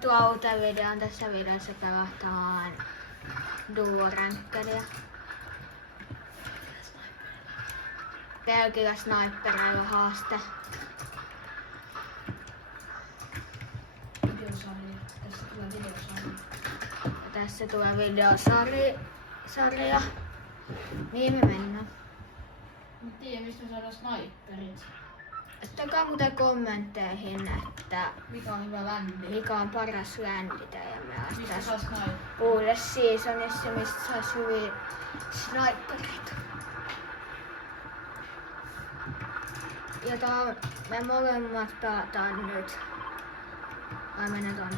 tervetuloa uuteen videoon. Tässä videossa pelataan duo-ränkkäriä. Pelkillä snipereilla haaste. Tässä tulee videosarja. Mihin me mennään? Mä tiedän, mistä me saadaan sniperit. Ottakaa muuten kommentteihin, että Mikä on hyvä ländi? mikä on paras ländi teidän Mistä mielestä. saa sniper? Uudessa seasonissa, mistä saisi hyviä snipereita. Ja me molemmat pelataan nyt. Menen tonne.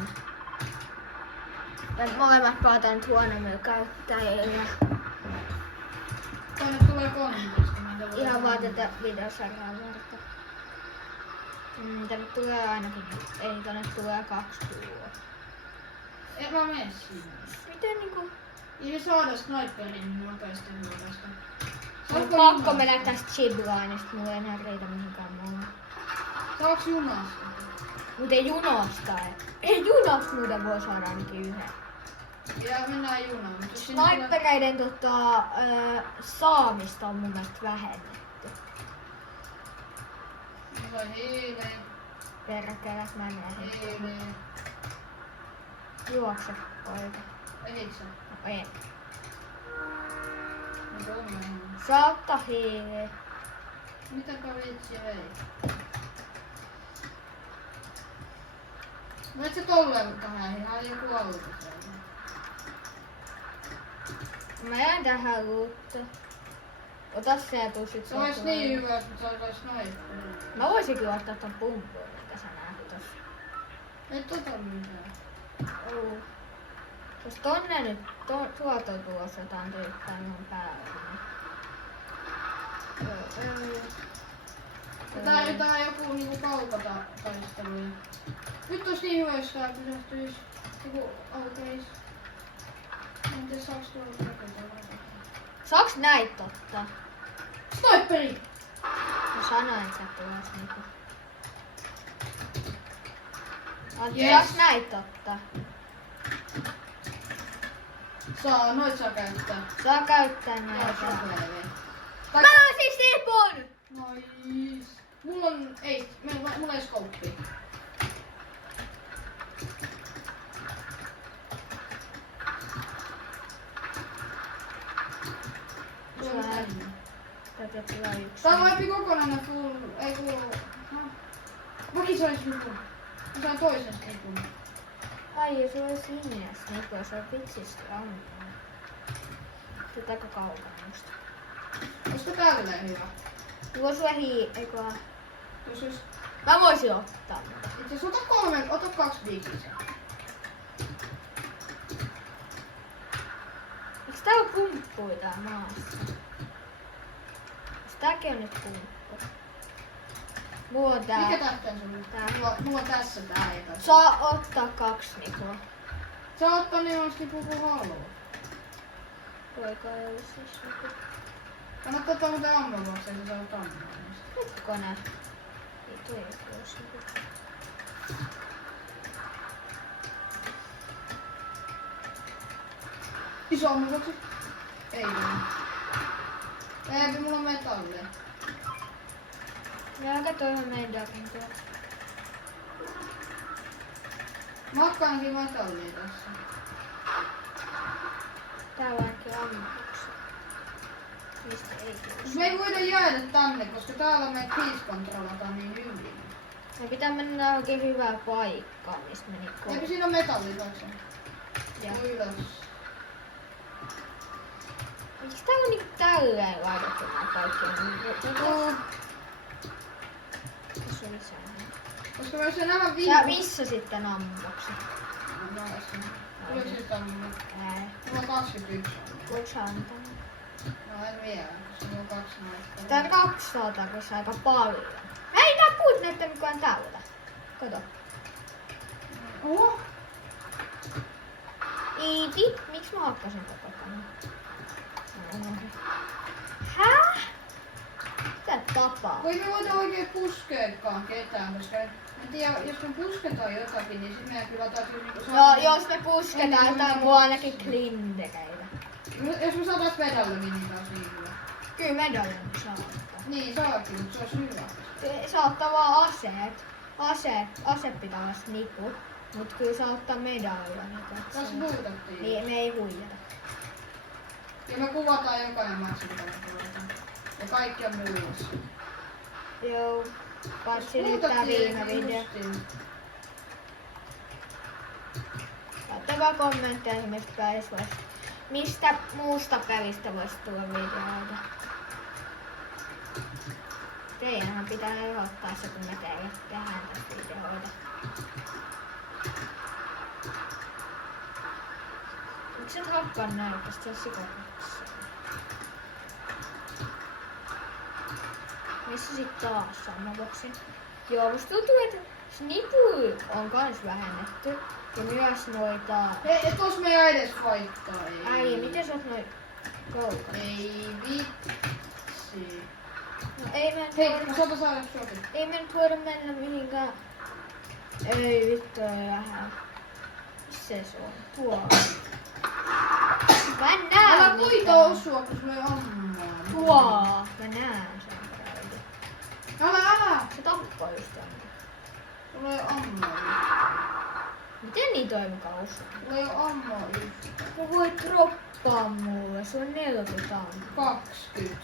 Me molemmat pelataan nyt huonommilla käyttäjillä. Tänne tulee konteista. Ihan vaan tätä videosarjaa varten. Tänne tulee ainakin, ei tänne tulee 2 duoa. En mä mene sinne. Miten niinku? Ei me saada sniperin niin nopeasti hyökästä. On pakko mennä tästä ziplineista, mulla ei enää riitä mihinkään muuhun. Saaks junasta? Mut ei junosta. Ei junasta muuten voi saada ainakin yhden. Ja mennään junaan. Mutta jos sinne tulee- Snipereiden saamista on mun mielestä vähennetty. Mä sain hiileen. Perkeles mä en ehdi. Hiileen. Juokse poika. Ehitkö sä? No ei. No tuommoinen. Saa ottaa hiiliä. Mitäpä vitsi vei? No et sä tolleen tähän, ihan joku auto siellä. Mä jään tähän luuttu. Ota se ja tuu sit Se ois niin hyvä, jos me saadaan sniperin. Mä voisin kyllä ottaa ton pumpun, mitä sä näet tossa. Et ota mitään. Jos tonne nyt, tuolta on tulossa jotain tyyppää mun päälle. Tää on joku niinku kaupataistelu. Nyt ois niin hyvä, jos tää pysähtyis joku autois. En tiedä saaks tuolla rakentaa. Saaks näitä ottaa? Sniperi! Mä sanoin, että sä tulos niinku. Yes. Saaks näitä ottaa? Saa, noit saa käyttää. Saa käyttää Tää on näitä. shockwave. Mä löysin sipun! Nice. Mulla on, ei, mulla ei skouppi. Tätä tulee yksi. Tää on läpi kokonainen full, ei kuulu. Mäkin sain sipun. Mä sain toisen sipun. Ai, se oli sinne snipu, se on vitsistä ampua. Tätäkö kaukaa musta? Olisiko tälleen hyvä? Tuo sulle eikö vaan? Jos ois... Mä voisin ottaa. Itse asiassa ota 2 digisiä. Eiks tää oo pumppuja tää maassa? Tääkin on nyt pumppu. Mulla on tää. Mikä tähtäin sulla? Tää. Mulla on tässä tää ja tässä. Saa ottaa 2 nipua. Saa ottaa niin monesti puku haluu. Poika ei oo siis nipu. Kannattaa ottaa muuten ammoboksi, ei se saa ottaa ammoboksi. Hetkonen. Vittu ei oo nipu. Iso ammoboksi? Ei ole. Ei, mulla on metallia. Jääkä toihan meidänkin tuo. Mä hakkaan ainakin metallia tässä. Täällä on ainakin ammuksia. Mistä ei Mut tule. me ei voida jäädä tänne, koska täällä me peace-kontrollataan niin hyvin. Me pitää mennä oikein hyvää paikkaa, mistä meni Eikö koulu. siinä ole metalli taakse? Joo. Tuu ylös. Miks täällä on niinku tälleen laitettu nää kaikki? Tässä oli se. Koska mä olisin aivan Ja viime... missä sitten ammukset? Tuliko siitä ammunut? Ei. Mulla on 21. Voiko sä antaa? No en vielä, koska mulla on 2 näistä. Sitä on 200, kun se aika paljon. Ei nää puut näyttää nykyään tällä. Kato. Oho! Iiti, miksi mä hakkasin koko ajan? Häh? Mitä tapaa. Voi me voida oikein puskeekaan ketään, koska en tiedä, jos me pusketaan jotakin, niin sit meidän kyllä täytyy niinku No, jos me pusketaan jotain, mulla on ainakin klindereitä. Jos me saatais medalle, niin taas niin hyvä. Kyllä medaljon saa ottaa. Niin, saakin, mutta se olisi hyvä. Saa ottaa vaan aseet. Ase pitää olla snipu. Mut kyllä saa ottaa medaljon. Tässä muutettiin. Niin, me ei huijata. Ja me kuvataan jokainen matsi, mitä me kuvataan. Ja kaikki on mullissa. Joo. Paitsi nyt tää viime video. Laittakaa kommentteja, mistä muusta pelistä voisi tulla videoita. Teidänhän pitää ehdottaa se, kun me tehdään tästä videoita. Miksi et hakkaa näin, tästä on sikokoksessa? Missä sit taas sanoboksi? Joo, musta tuntuu, että snipu on kans vähennetty. Ja myös noita... Hei, et tos meidän edes vaihtaa, Äi, miten sä oot noin kaukaa? Ei vitsi. No ei me Hei, mä saatan saada shotin. ei me nyt voida mennä mihinkään. Ei vittu, ei vähän. Missä se on? Tuolla. Mä en näe Älä mitään. kuita osua, kun sulla ei ammaa. Tuolla. Mä näen sen paremmin. Älä! Se tappaa just tänne. Sulla ei ammaa. Miten niin toimikaan osua? Sulla ei ammaa yhtään. Mä voit droppaa mulle. Se on 40 ammaa. 20.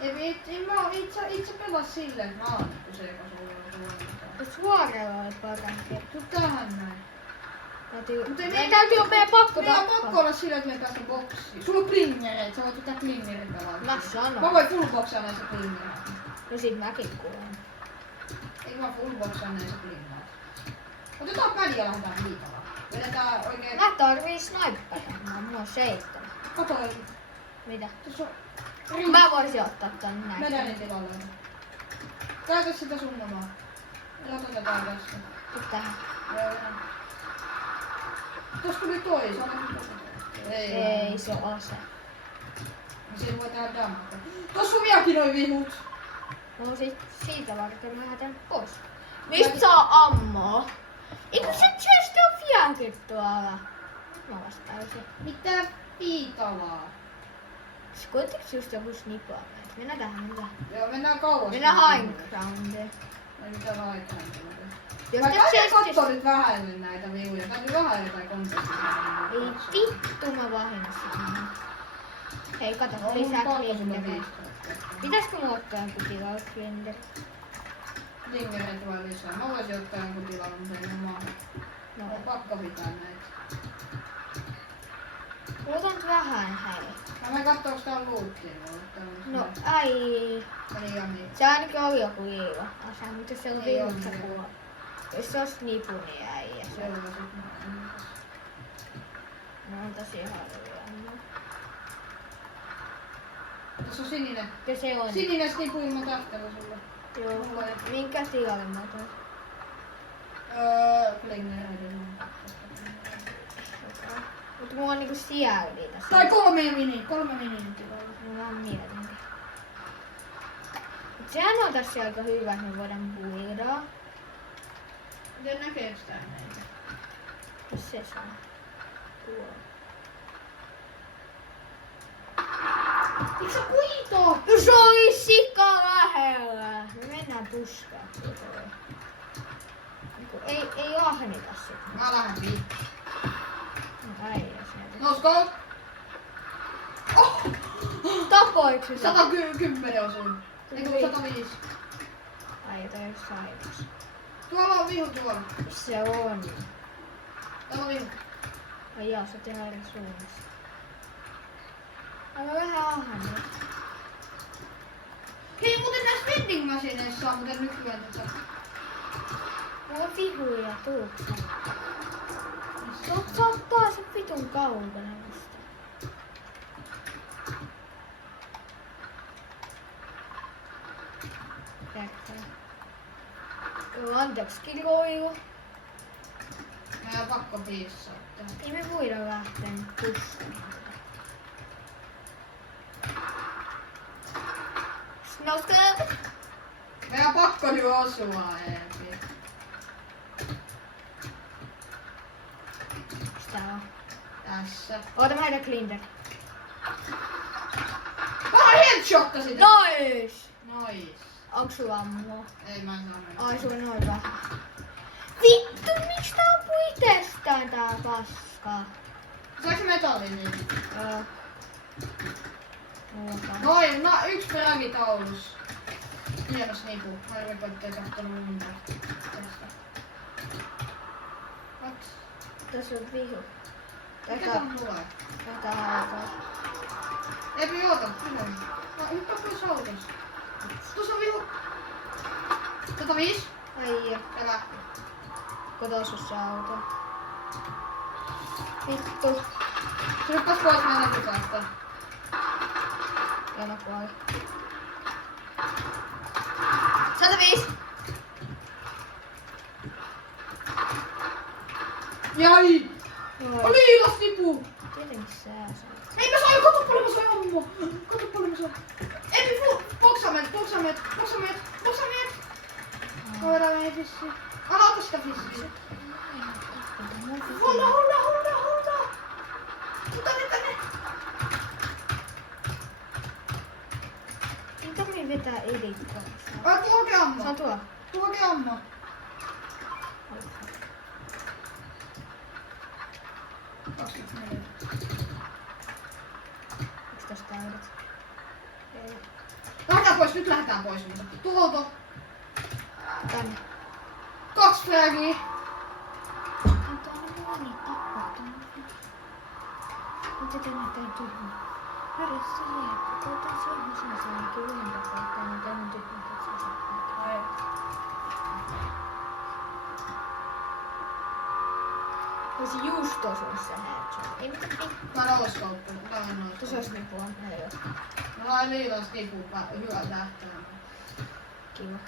Ei vitsi, mä oon itse pelas silleen, että mä oon nyt se, joka sulla on suorittaa. Suorella oli parempi. Tuu tähän näin. Meidän täytyy ole meidän pakko Meidän on tappaa. pakko olla sillä, että me päästään boksiin. Sulla on klingereet, sä voit pitää klingereet pelaa. Mä sanon. Mä voin fullboxaa näissä klingereet. No sit mäkin kuulen. Eikö mä fullboxaa näissä klingereet? Otetaan pädi ja lähdetään liikalla. Vedetään oikein... Mä tarvii snipperia. Mulla on 7. Kato, Mitä? tuossa Mä voisin ottaa tän näin. Medalin tilalle. Käytä sitä sun omaa. Otetaan tästä. Tuu tähän. Joo. Tuossa tuli toi, sä Ei, se on ase. Siinä voi tehdä dammata. Tossa on vieläkin noi vihut. No siitä varten mä lähetän pois. Mistä saa ammoa? Eikö se chest on vieläkin tuolla? Mä vastaan se. Mitä viitalaa? Se kuitenkin just joku snipaa meitä. Mennään tähän. Joo, mennään kauas. Mennään high groundiin. Ai mitä laitetaan? Jos Mä te käyn chestistä... kattoo nyt vähän näitä vihuja. Täytyy vähän jotain kontekstia. Ei vittu mä vahingossa annan. Hei kato, On lisää paljon sulla klindereitä. 15. Pitäisikö mun ottaa joku tilalla klinder? Klingereitä vai lisää? Mä voisin ottaa jonkun tilalle, mutta ei ole mahdollista. No, On pakko pitää näitä. otan nyt vähän hei. Mä menen kattoo, onks tää on lootia. No ai. Niin. Se ainakin oli joku liiva. Asa, mutta se on Ei oo viimeistä mitään. kuva. Jos se olisi nipu, niin äijä. Se Selvä sit on tosi harvoja. Tässä on sininen. Ja se on. Sininen snipu ilman tahtelu sulle. Joo. Minkä tilalle mä otan? Klingereiden. Mutta mulla on niinku siellä niitä. Tai 3 mini tilalle. Mä vaan mietin. Mut sehän on tässä aika hyvä, että me voidaan buildaa. Miten näkeekö tää näitä? Jos se saa. Tuolla. Miksi sä kuitoot? No se oli sika lähellä. Me mennään puskaan. Ei ahnita sitä. Mä lähden viikko. No äijä sieltä. Nosko! Oh! Tapoiks se? 110 osuin. Eiku 105. Äijä toi on sairas. Tuolla on vihu tuolla. Se on. Täällä on vihu. Ai jaa, sä tehdään eri suunnassa. Aivan vähän ahnita. Hei, muuten näissä vending machineissa on muuten nykyään Mulla on vihuja, tuuksa. Sä oot taas vitun kaukana musta. Perkele. Joo, anteeksi kiloilu. Mä on pakko piissaa. Ei me voida lähteä nyt puskaan. Nouskaa! Meidän pakko nyt osua ensin. Sitä on. Tässä. Oota mä heitän Clinter. Vähän headshotta sitä! Nois! Nois. Onks sulla ammo? Ei mä en saa mennä. Ai sulla noin vähän. Vittu, miksi tää ampuu itsestään tää paska? Saanko metallin niin? Joo. Muuta. Noin, yksi peräkin taulus. Hienos nipu. Harmipa, ettei kattonut lunta. Tästä. What? Tässä on vihu. Mikä Tätä, tän tulee? tätä aikaa. Epi, oota. Pyhä. Hyppää pois autosta. Tuossa on vihu. 105. Ai Ja lähti. kotosussa auto. Vittu. Se hyppäs pois meidän näkysästä. Ja mä kuolin. 105! Jäi! Oli liilas nipu! Tietenkin sä saat. Ei mä sain, kato paljon mä sain ammo! Kato paljon mä sain. Epi, boksamet! Voidaan meidän fissiä. Anna ota sitä fissiä. Hulla! Tänne! Mitä me vetää edikkoa? Tuo hakee ammo. Saan tuo. Tuo hakee ammo. Onks tossa täydet? Ei. Lähdetään pois, nyt lähdetään pois. Tuolta. Tänne. 2 fragia. Antaa ne moni tappaa. Mitä tänne täytyy? Harjoitus se liekko. Tuotaan siihen sen saankin luontokoittaa, niin tänne tyhjää se saa. Ai. Olisi just osunut se headshot. Ei mitään pitää. Mä en ole skouppu. Tuossa olisi nipua. Ei oo. Mä haen liilas nipu. Hyvä lähteä. Kiva.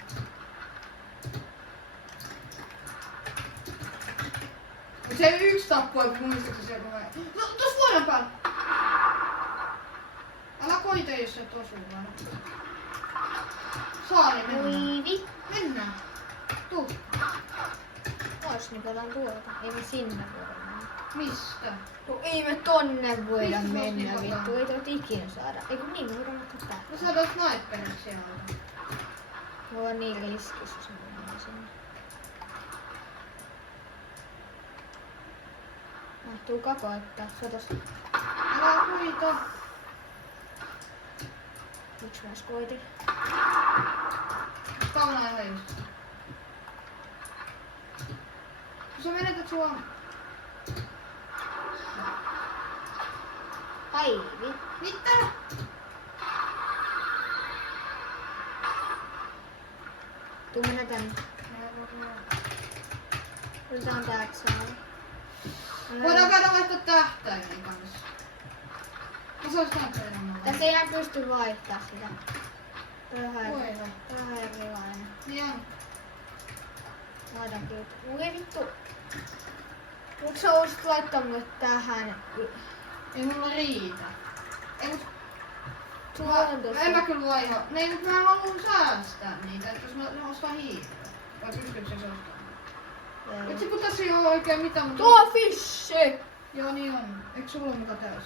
Se yksi tappoi, kun muistaakseni se vai. No, tos vuoden päällä! Älä koita, jos et osu vaan. Saari, mennään. Uivi. Mennään. Tuu. Ois nipataan tuolta. Ei me sinne voida mennä. Mistä? No ei me tonne voida Missä mennä, nipataan? vittu. Ei tuolta ikinä saada. Eikö niin, me voidaan ottaa tää. No saadaan sniperit sieltä. Me ollaan niin riskissä, jos me mennään sinne. Mahtuu kakoittaa. Sotos. Älä koita. Yksi myös koitin. Kauna ja hajus. Kun sä menetät sua... Aivi. Mitä? Tuu mennä tänne. Yritetään täältä saada. Voidaan käydä vaihtaa tähtäimen kanssa. No se olisi sniperin. Tässä ei enää pysty vaihtaa sitä. Vähän Voidaan. erilainen. Niin on. Laitan kyllä. Ui vittu. Mut sä olisit laittanut tähän? Ei mulla riitä. Ei mut... Sulla on tossa. En mä kyllä vaiha. Ei mut mä haluun säästää niitä, että jos mä ostan hiiltä. Vai pystyykö se ostamaan? Ei. Vitsi kun tässä ei oo oikein mitään, mutta... Tuo fissi! Joo niin on. Eikö sulla ole muka täys?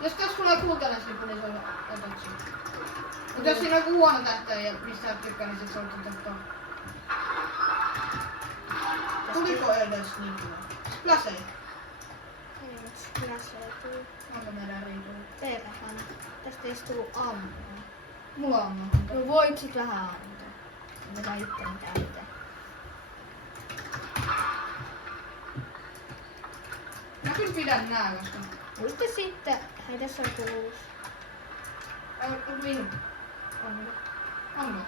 Jos tässä tulee kultainen slipu, niin se on otat siitä. Mut jos siinä on joku huono tähtäin ja mistä et tykkää, niin sit sä voit ottaa. Tuliko edes nipua? Splasei. Ei nyt kyllä se ei tuu. Onko meidän riituu? Perhana. Tästä ei tuu ammoa. Mulla on monta. No voit sit vähän antaa. Mitä itse mitä itse. Mä kyllä pidän nää, koska... Muista sitten. Hei tässä on kuulus. Vihu. Onko? Onko?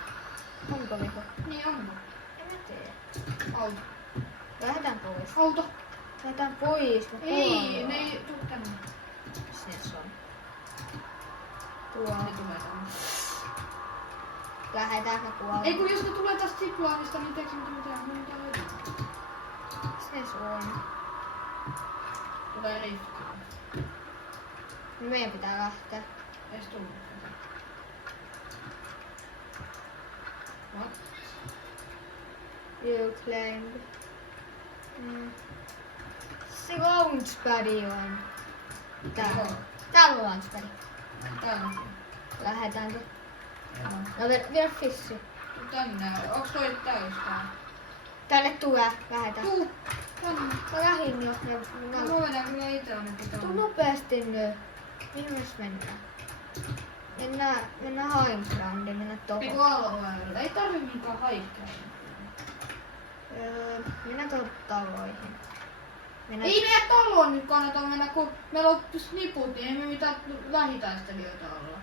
Onko viho? Niin onko? En mä tiedä. Auto. Lähdetään pois. Auto. Lähdetään pois. Ei, ne ei tuu tänne. Se on. Tuo. Ne tulee tänne. Lähdetäänkö kuolla? Ei kun jos ne tulee tästä siplaanista, niin teekö mitä mitään? Ne mitään löytyy. Se on. Tulee rifti. No meidän pitää lähteä. Ees tullut. What? You claimed. Se launchpadi on. Täällä. Joo. Täällä on launchpadi. Täällä on. Lähetäänkö? Joo. No vielä fissi. Tänne. Onks toi täys tää? Tänne tulee. Lähetään. Tuu. Tänne. Mä lähdin jo. No mä menen kyllä ite ainakin Tuu tuonne. nopeasti nyt. Mihin mennään? Mennään Heimgrandiin, mennään Eiku tohon. alueelle. Ei tarvi minkään haikkaa. Mennään tuohon taloihin. Ei meidän taloon nyt kannata mennä, kun meillä on sniput, niin ei me mitään lähitaistelijoita olla.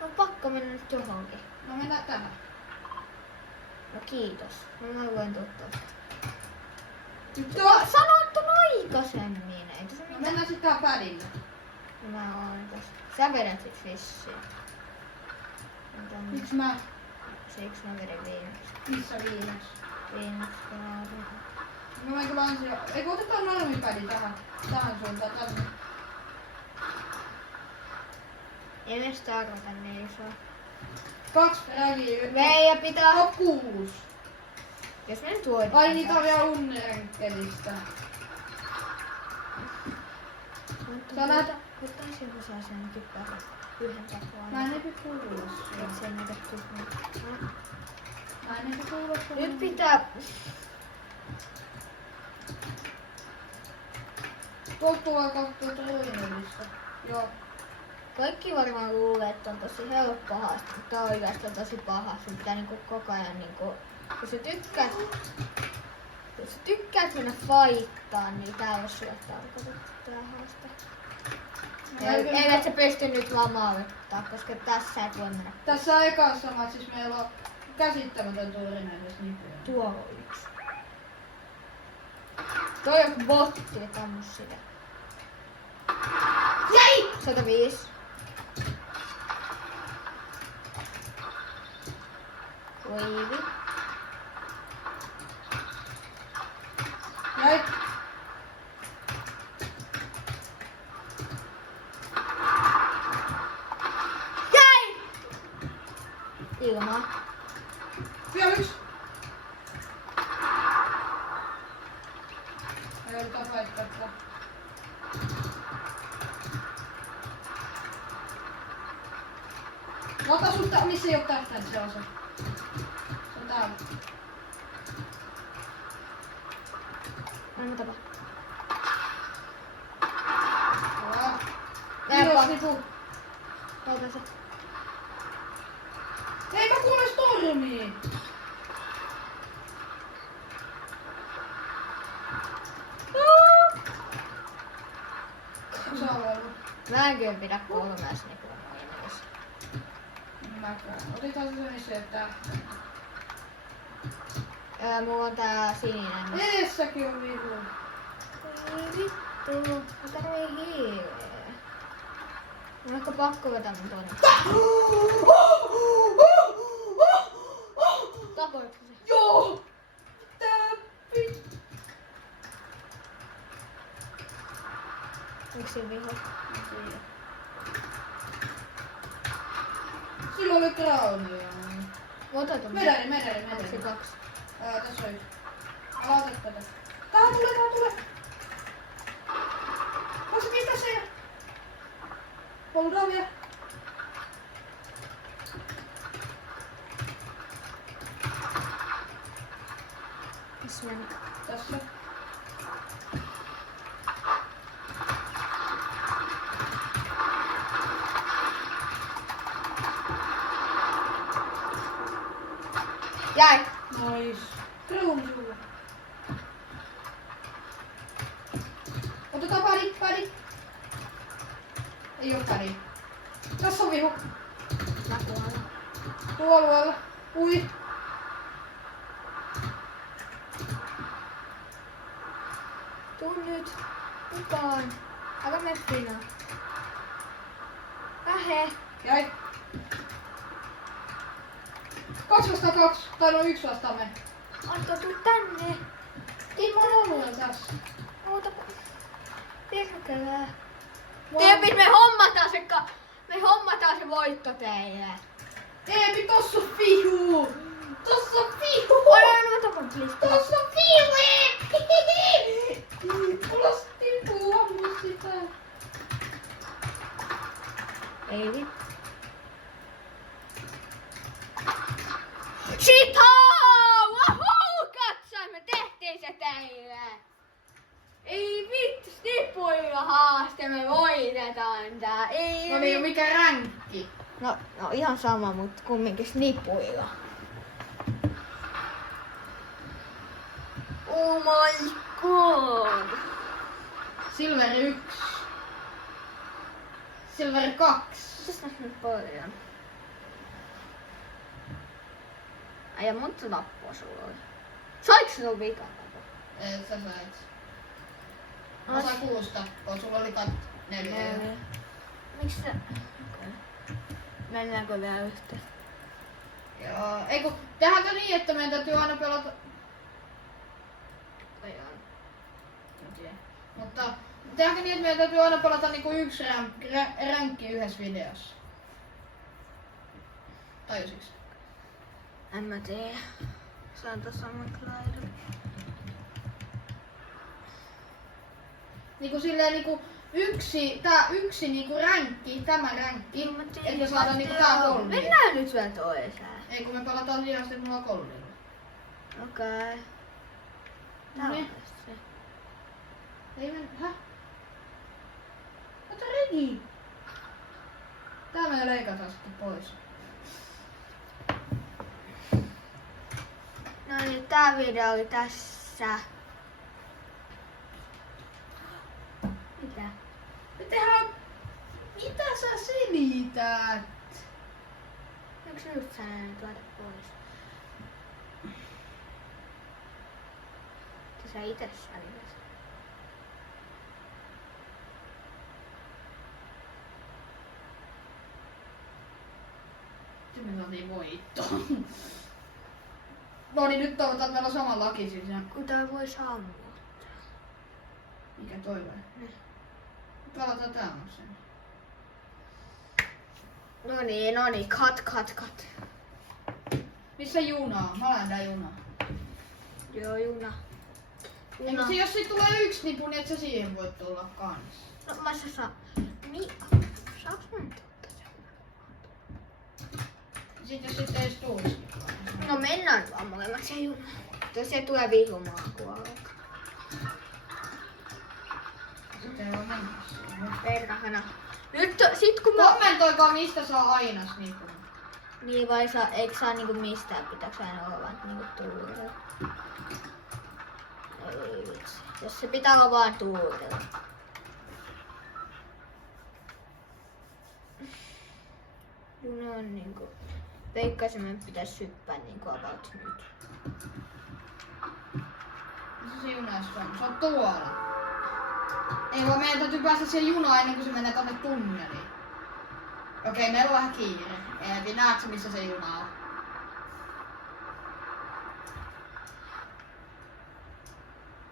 On pakko mennä nyt johonkin. No mennään tähän. No kiitos. Mä haluan tuttua. Tuo. Sanoit ton aikaisemmin. Ei tässä No mitään. mennään sit tää pärille. Mä oon tässä. Sä vedät sit fissiä. Miksi mä? Siksi mä vedin viimeksi. Missä viimeksi? Viimeksi kun No mä kyllä ansin. Eikö otetaan normipädi tähän suuntaan tänne? ei me sitä arvata niin iso. 2 räviä. Meidän pitää... No 6. Jos me nyt voidaan... Ai niitä on vielä unnerenkelistä. Sä näet... Ottaisin kun saa sen kypärän yhden tapuan. Mä en ehdi kuulla sua. Et se ei näytä tyhmää. Mä en ehdi kuulla sua. Nyt pitää... Tuolta tulee katsoa toinellista. Joo. Kaikki varmaan luulee, että on tosi helppo haaste, mutta on oikeastaan tosi paha. Sun pitää niinku koko ajan niinku... Jos sä tykkäät mennä fightaan, niin tää olisi sulle tarkoitettu tää haaste. Eivät sä pysty nyt lamauttaa, koska tässä et voi mennä. Tässä ekassa matsissa meillä on käsittämätön toinellista nykyään. Tuo on yksi. Toi on botti, et ammu sitä. Jäi! 105. Wavy. Jäi! Jäi! Ilmaa. Vielä yksi! Ei joudutaan haittaa tätä. Mä otan sun missä ei oo tähtäin, se on se. Se on täällä. Anna tapa. Joo. Mene Kiitos, vaan. Nipu. Ota se. Ei mä kuule stormia! Se on ollut. Mä en kyllä pidä kolmeas niinku mainos. Mäkään. Otetaan se missä ei oo tähtäin. Mulla on tää sininen. Eessäkin on vihu. Ei vittu, mä tarvii hiileä. Mun on ehkä pakko vetää mun toinen. Tapoitko se? Joo! Tää vittu. Miksi se viho? Sillä oli kraunia. Ota tuon. Medali. 2. Tässä on yksi. Älä ota tätä. Tää tulee. Voisi pistää sen. Poludaan vielä. Missä meni? Tässä. Jäi! Nois. Krauni sulle. Otetaan pädi. Ei oo pädi. Tässä on vihu. Mä kuolen. Tuolla. Ui. Tuu nyt mukaan. Älä mene siinä. Lähe. Jäi. 2 vastaan 2. Tai no 1 vastaan me. Anto tuu tänne. Timo on alueen tässä. Oota. Perkele. Tiedätkö, me hommataan se voitto teille. Eepi, tossa on vihu. Tossa on Oi, mä tapan listaa. Tossa on Philip! Kuulosti tippuu, ammu sitä. Ei vittu. Sito! Wahoo! Katso, me tehtiin se teille. Ei vittu, snipuilla haaste, me voitetaan tää. Ei No niin, mikä ränkki? No ihan sama, mutta kumminkin snipuilla. Oh my god. Silver 1. Silver 2. Mitäs näs nyt paljon? Ai ja monta tappua sulla oli? Saiks sulla vikan tappua? Sä sait. Mä sain 6 tappoa, sulla oli 4. Miksi sä... Okay. Mennäänkö vielä yhteen? Joo, eiku, tehdäänkö niin, että meidän täytyy aina pelata... En tiedä. Mutta tehdäänkö niin, että meidän täytyy aina pelata niinku yksi ränkki yhdessä videossa? Tajusiks? En mä tiedä. Se on tossa samanlainen. Niinku silleen niinku yksi niinku ränkki, tämä ränkki, että saadaan niinku tää kolli. Mennään nyt vielä toiseen. Ei kun me pelataan siihen asti, kun mulla on kollilla. Okei. Tää on Niin. se. Ei men, häh? Ota regi! Tää me leikataan sitten pois. No niin, tää video oli tässä. Mitä? Me tehdään... Mitä sä selität? Onks nyt sä näin tuoda pois? Että sä ite selität. Sitten me saatiin voittoa. No niin, nyt toivotaan, että meillä on sama laki siis. Kun tää vois ammua. Mikä toi vai? Niin. Pelataan tämmösen. No niin, cut. Missä Juna on? Mä lähdän junaa. Joo, juna. Ei, mutta jos siitä tulee yksi nipu, niin et sä siihen voi tulla kans. No mä saa... Saaks mä nyt ottaa sen? Sitten jos sitten ei edes tulisi. No mennään vaan molemmat se juna. Jos se tulee vihumaan kuollut. Sitten ei voi mennä siihen. Perhana. Nyt sit kun mä... Kommentoikaa mistä saa ainas nipun. Niin vai eikö saa niinku mistään, pitääks aina olla vaan niinku tuurilla? Ei vitsi. Jos se pitää olla vaan tuurilla. Juna on niinku... Veikkaisin, meidän pitäis hyppää niinku about nyt. Missä se juna on? Se on tuolla. Ei vaan meidän täytyy päästä siihen junaan ennen kuin se menee tonne tunneliin. Okei, meillä on vähän kiire. Eli näetkö missä se juna on?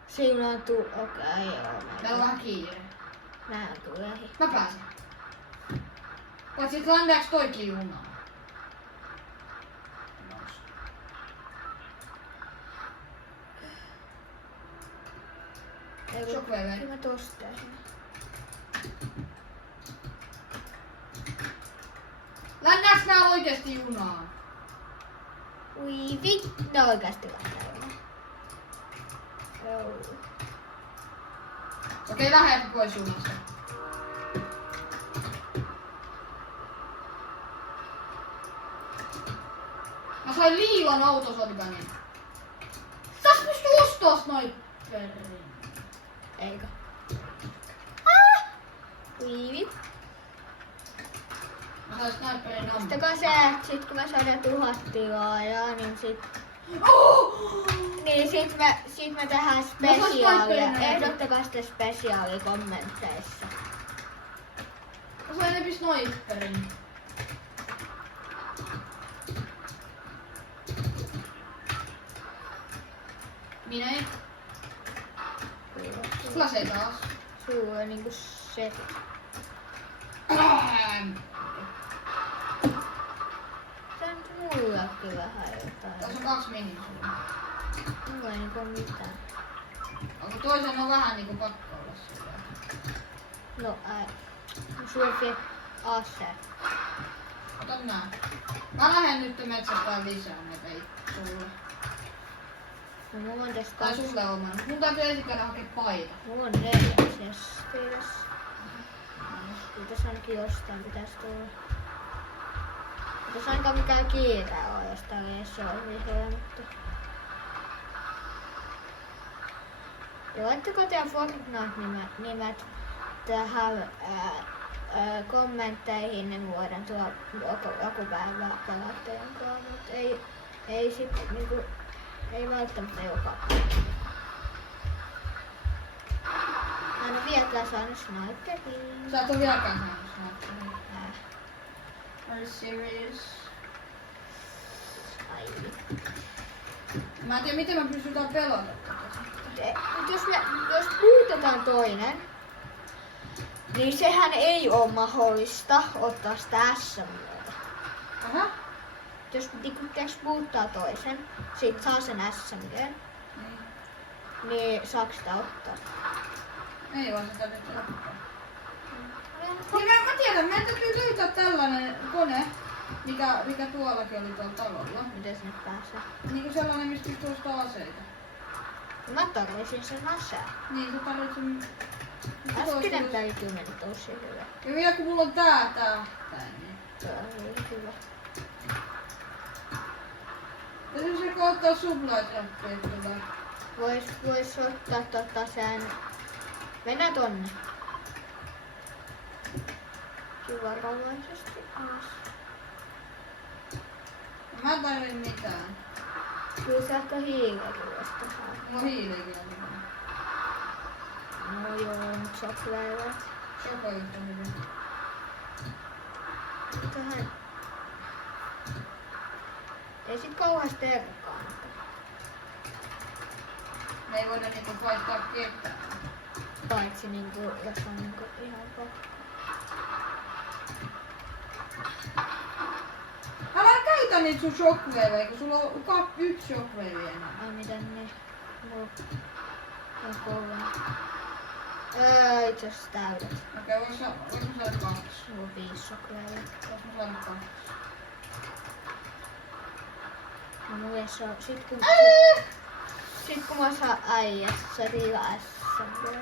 Se juna on okei, joo. Meillä on vähän kiire. Nää tulee. Mä pääsen. Paitsi et landeeks toikin junaan? Shockwave. Kyllä mä tosta tein. Lännääks nää oikeesti junaan? Ui vittu, ne oikeasti lähtee. Joo. Okei, lähde pois junasta. Mä sain liilan autosolibanin. Sä pysty ostaa sniperin. Eikö? Ui vittu. Mä sain sniperin ammun. Muistakaa se, että sit kun me saadaan 1000 tilaajaa, niin sit me tehdään spesiaalia. Ehdottakaa sitä spesiaalia kommenteissa. Mä sain epi sniperin. Minä ei. Sulla se taas. Sulla on niinku se. Tää nyt mullekin vähän jotain. Tässä on 2 mihin sulla. Mulla ei niinku oo mitään. Onko toisen on vähän niinku pakko olla sulla? No sulla vie ase. Ota nää. Mä lähden nyt metsästään lisää näitä sulle. No mulla on tässä Tai sulle oman. Mun täytyy ensin käydä hakea paita. Mulla on 4 tässä. Kyllä tässä ainakin jostain pitäis tulla. Ei tässä ainakaan mikään kiire oo, jos täällä ei edes oo vihreä, mutta... Ja laittakaa teidän Fortnite-nimet tähän kommentteihin, niin voidaan tulla joku päivä pelata teidän kanssa, mutta ei sit niinku... Ei välttämättä joka. Mä en oo vieläkään saanut sniperia. Sä et oo vieläkään saanut sniperia. Are you serious? Ai. Mä en tiedä miten me pystytään pelata tätä. Jos muutetaan toinen, niin sehän ei oo mahdollista ottaa sitä SMG:tä. Aha. Jos muuttaa toisen, sit saa sen SMG:n, niin saaks sitä ottaa? Ei vaan sitä nyt ottaa. Niin mä tiedän, meidän täytyy löytää tällainen kone, mikä tuollakin oli tuolla talolla. Miten sinne pääsee? Niinku sellainen, mistä pystyy ostaa aseita. Mä tarvisin sen aseen. Niin, sä tarvitset... Äskeinen täytyy mennä tosi hyvä. Ja vielä kun mulla on tää niin... Se on niin hyvä. Ja se kun ottaa sublaitrappia kyllä. Vois ottaa sen... Mennään tonne. Varovaisesti alas. Mä en tarvii mitään. Kyllä sä ehkä hiiliäkin voisi tehdä. Mulla on hiiliäkin on hyvä. No joo, nyt sopleivat. Soko yhtä hyvä. Tähän... Ei sit kauheasti erkaan. Me ei voida niinku vaihtaa ketään. Paitsi niinku, jos on niinku ihan pakko. Älä käytä niitä sun shockwaveja, kun sulla on 1 shockwave enää. Ai miten ne? Mulla on kova. Itse asiassa täydet. Okei, vois mä saada 2? Mulla on 5 sokleja. Vois mä saada 2? No mulla ei saa... Sit kun mä saan äijä, se riila SMG.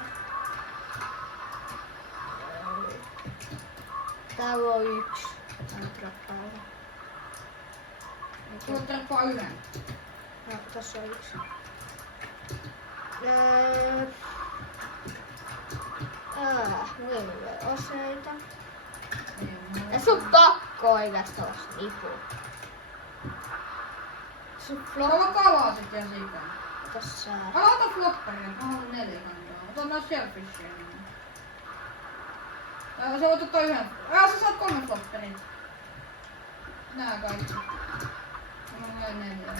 Täällä on 1. Tää on trappailla. Sulla trappaa 1. No, tässä on 1. Mulla ei ole aseita. Ja sun pakko oikeastaan olla nipu. Sun Sulla on kalaa sit ja sikana. tässä. Älä ota flopperia, mä haluan 4 kantaa. Ota nää shellfishia. Sä voit ottaa 1. Sä saat 3 flopperia. Nää kaikki. Mä voin 4.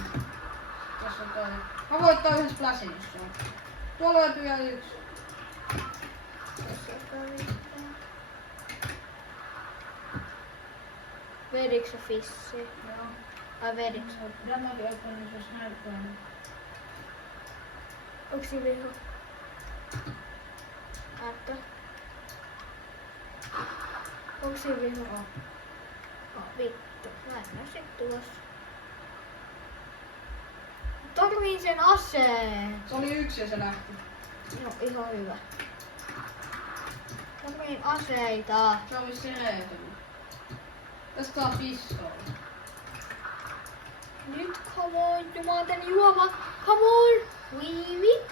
Tässä on toi. Mä voin ottaa 1 splashin, jos se on. Tuolla löytyy vielä 1. Vediks sä fissi? Joo. Ai vediks? Damage open is a sniper. Onks siinä viho? Näyttää. Onks siinä viho? Vittu, mä en näe sit tulossa. Tarviin sen aseen! Se oli 1 ja se lähti. No ihan hyvä. Tarviin aseita. Se oli se reeteli. Tästä saa pistooli. Nyt come on, jumalten juoma. Come on! Wiivi.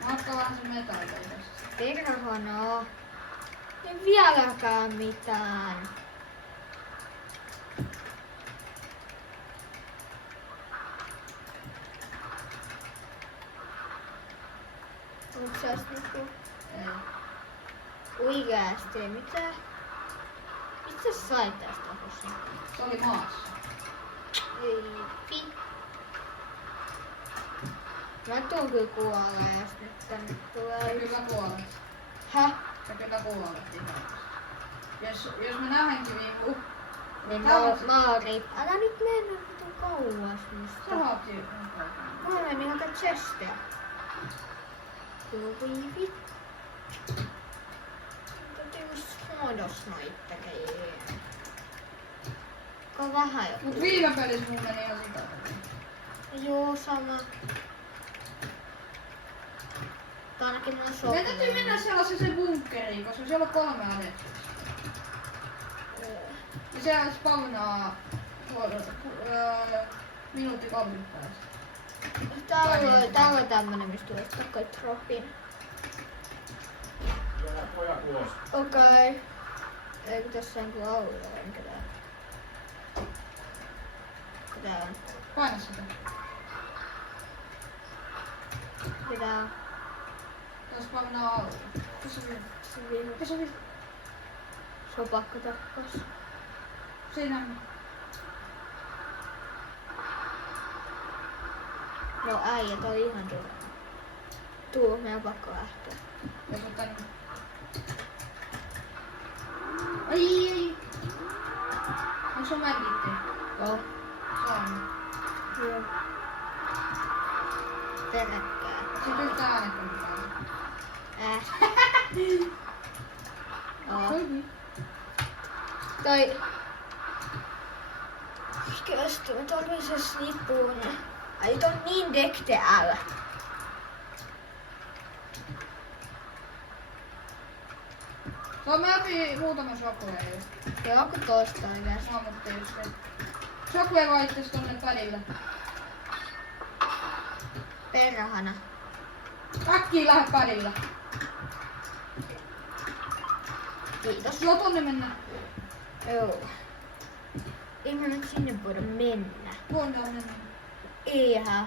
Mä ottaa vähän sen metallia tästä. Perhana. Ei vieläkään mitään. Onks sä niinku Ei. oikeasti mitä? Mitä sä sait tästä hossa? Se oli maassa. Ei vittu. Mä tuun kyllä kuolee, jos nyt tänne Sä tulee kyllä kuolet. Häh? Sä kyllä kuolet ihan. Jos mä nähenkin niinku Niin Tää on- Maari. Älä nyt mennä vitun kauas musta. Sä haapii. Mä menin hakea chestia. Voi vittu. Täytyy just sniperiin. Ka vähän joku. Mut viime pelissä mun meni ihan sitä. Joo, sama. Tää ainakin mulla sopii. Meidän täytyy mennä sellaiseen bunkkeriin, koska siellä on 3 adeptia. Ja siellä spawnaa minuutti 30 päästä. Täällä on tämmönen, mistä tulee takkai tropin. Kyllä pojat ulos. Okei. Eikö tässä on kuin auto enkä tää? Tää on. Paina sitä. Mitä on? Tuossa spawnaa auto. Tuossa vielä. Se viime. Tuossa vielä. Se on pakko takkas. Siinä on. No äijät on ihan turha. Tuu, meidän on pakko lähteä. Jos on tänne. Ai. Onko sun merkitti? Joo. Se on. Joo. Peräkkää. Sitten yhtään äänekkä mitään. Toi... Kestä, mä tarvin sen snippuun. Ai nyt on niin dekte älä. Se on melkein muutama Shockwave. Joku tosta on vielä. Mä mutta just se. Shockwave vaan itse tonne padille. Perhana. Äkkiä lähde padille. Kiitos. Joo, tonne mennään. Joo. Ei mä nyt sinne voida mennä. Voidaan mennä. Eihän.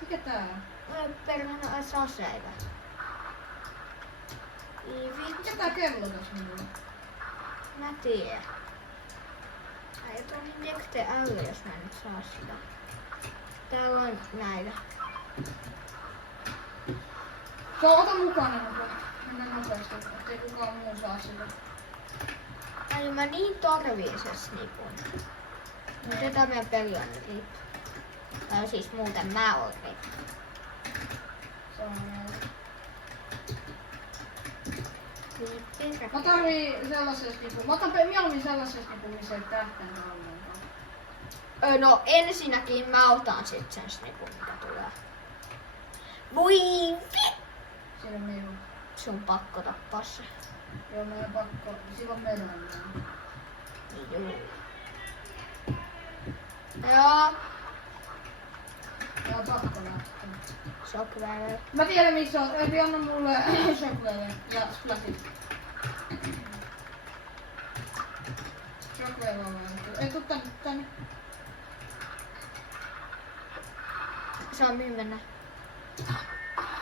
Mikä tää on? Mä perhana edes aseita. Ei vittu. Mikä tää kello tässä minulla? Mä tiedän. Ai on niin dekte äly, jos mä en nyt saa sitä. Täällä on näitä. Se on, ota mukaan ne mukaan. Mennään nopeasti, ettei kukaan muu saa sitä. Ai mä niin tarviin sen snipun. Mutta tää meidän peli on nyt rip. Tai siis muuten mä oon rip. Se on Niin Mä tarvii sellaisesta niinku, mä otan mieluummin sellaisesta niinku, missä ei tähtää ollenkaan. No ensinnäkin mä otan sit sen snipun, mikä tulee. Voi vi! Siinä on niinku, Sun pakko tappaa se. joo meidän pakko, silloin meillä on Joo. Joo. Meillä on pakko lähteä. Shockwave. Mä tiedän missä on, eli anna mulle Shockwave ja Splashit. Shockwave on vaan. Ei tuu tänne. Saa mihin mennä.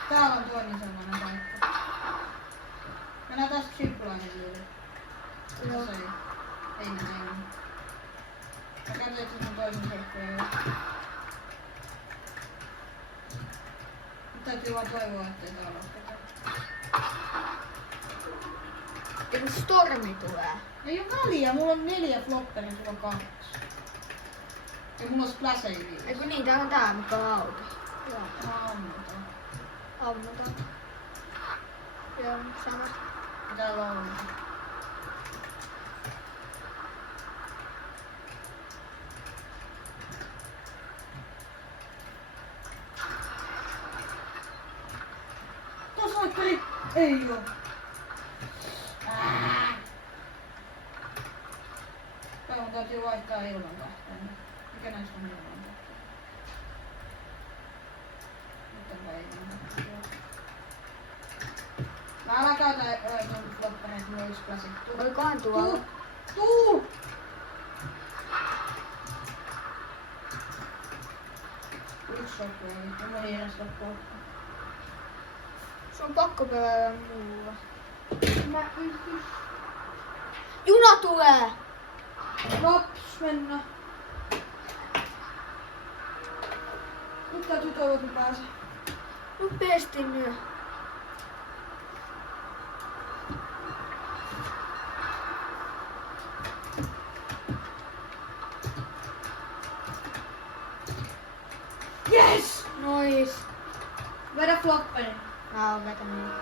Täällä on toinen sellainen paikka. Mennään taas ziplinein yli. Joo. Tässä ei mennä. Mä katsoin, että se on toisen Shockwave. Nyt täytyy vaan toivoa, ettei tää ole ketään. Joku stormi tulee. Ei oo väliä, mulla on 4 flopperia, sulla on 2. Ja mulla on splashei viisi. Eiku niin, tää on tää, mikä on auto. Joo. Ammutaan. Ammutaan. Joo, sama. Ja täällä on. Tuossa vaikkari ei oo. Päivän täytyy vaihtaa ilman kahteen. Mikä näistä on ilman kahteen? Nyt on ilman kahteen. Mä älä käytä sun floppereita, mulla on yksi lasi. Olikohan tuolla? Tuu! Yksi shockwave, mulla ei edes loppuu. Sun on pakko pelaa muulla. Mä yhdys. Juna tulee! Naps, mennä. Nyt täytyy toivoa, että mä pääsen. Nopeesti nyt. Vedä flopperi. Mä oon vetänyt.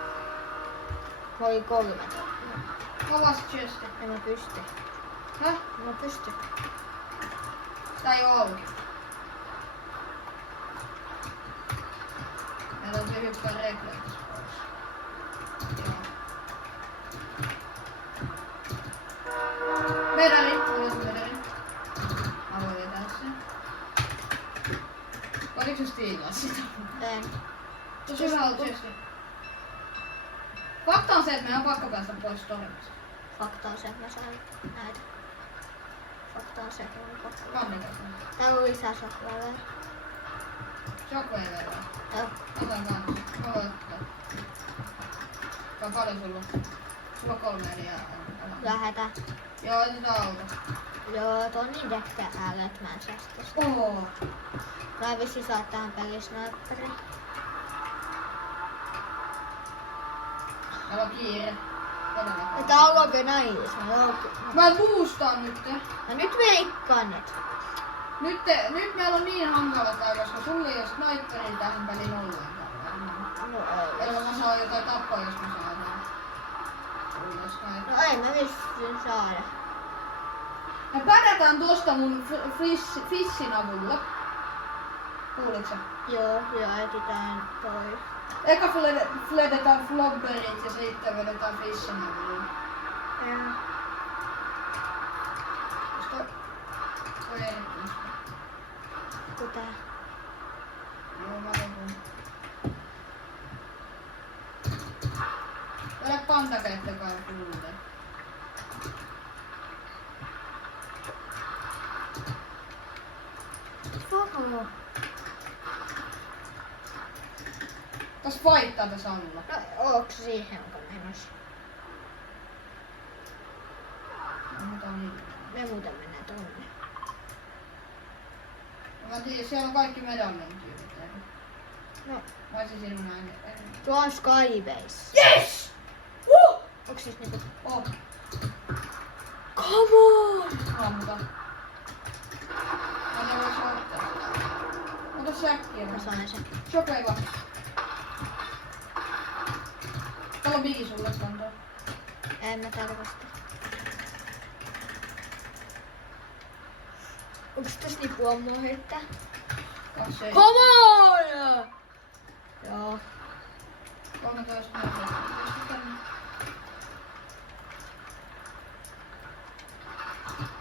Voi 3. Kovas chesti. En mä pysty. Häh? En mä pysty. Tää ei oo auki. Meillä on se hyppää reflex pois. Joo. Medali. Olet medali. Mä voin vetää sen. Oliko se stiilaa sitä? En. Tosi hyvä ollut chesti. Fakta on se, että meidän on pakko päästä pois tornista. Fakta on se, että mä saan näitä. Fakta on se, että mä oon pakko. Kannikas. Täällä on lisää sohvaa. Shockwave vielä. Joo. Otan kans. Mä voin ottaa. Kuinka paljon sulla on? Sulla on 3 eriä. Lähetä. Joo, otetaan auto. Joo, tuo on niin dekkä äällä, että mä en saa sitä. Oo. Mä vissi saa tähän peliin sniperiin. Täällä on kiire. Todella. Tää on loppu näissä. Joo. Mä boostaan nyt. No nyt veikkaan nyt. Nyt meillä on niin hankala tää, koska sulla ei oo sniperi tähän peliin ollenkaan. No ei. Eli mä saan jotain tappaa, jos mä saadaan. Sulla sniperi. No ei mä vissiin saada. Me pärjätään tosta mun fissin avulla. Kuulitko sä? Joo, etitään toi. Eka fledetään flobberit ja sitten vedetään fissin avulla. Joo. Koska... Toi ei nyt pysty. Kuta. Joo, mä lopun. Vedä pantakeet joka on kuulee. Oho. Kas vaihtaa tässä alulla. No ooks siihen onko menossa? No, mutta on niin. Me muuten mennään tonne. Mä tiedän, siellä on kaikki medallin tyypit. No, Vai siis ilman näin. tuo on Skybase. Yes! Onks siis niinku... Oh, Come on! ammuta. Mä voin soittaa. Ota säkkiä. Mä sain sen. Shockwave. Täällä on bigi sulle kantaa. En mä tarvasta. Onks tässä niinku ammua heittää? 2 ei. Come on! Joo. 13 metriä.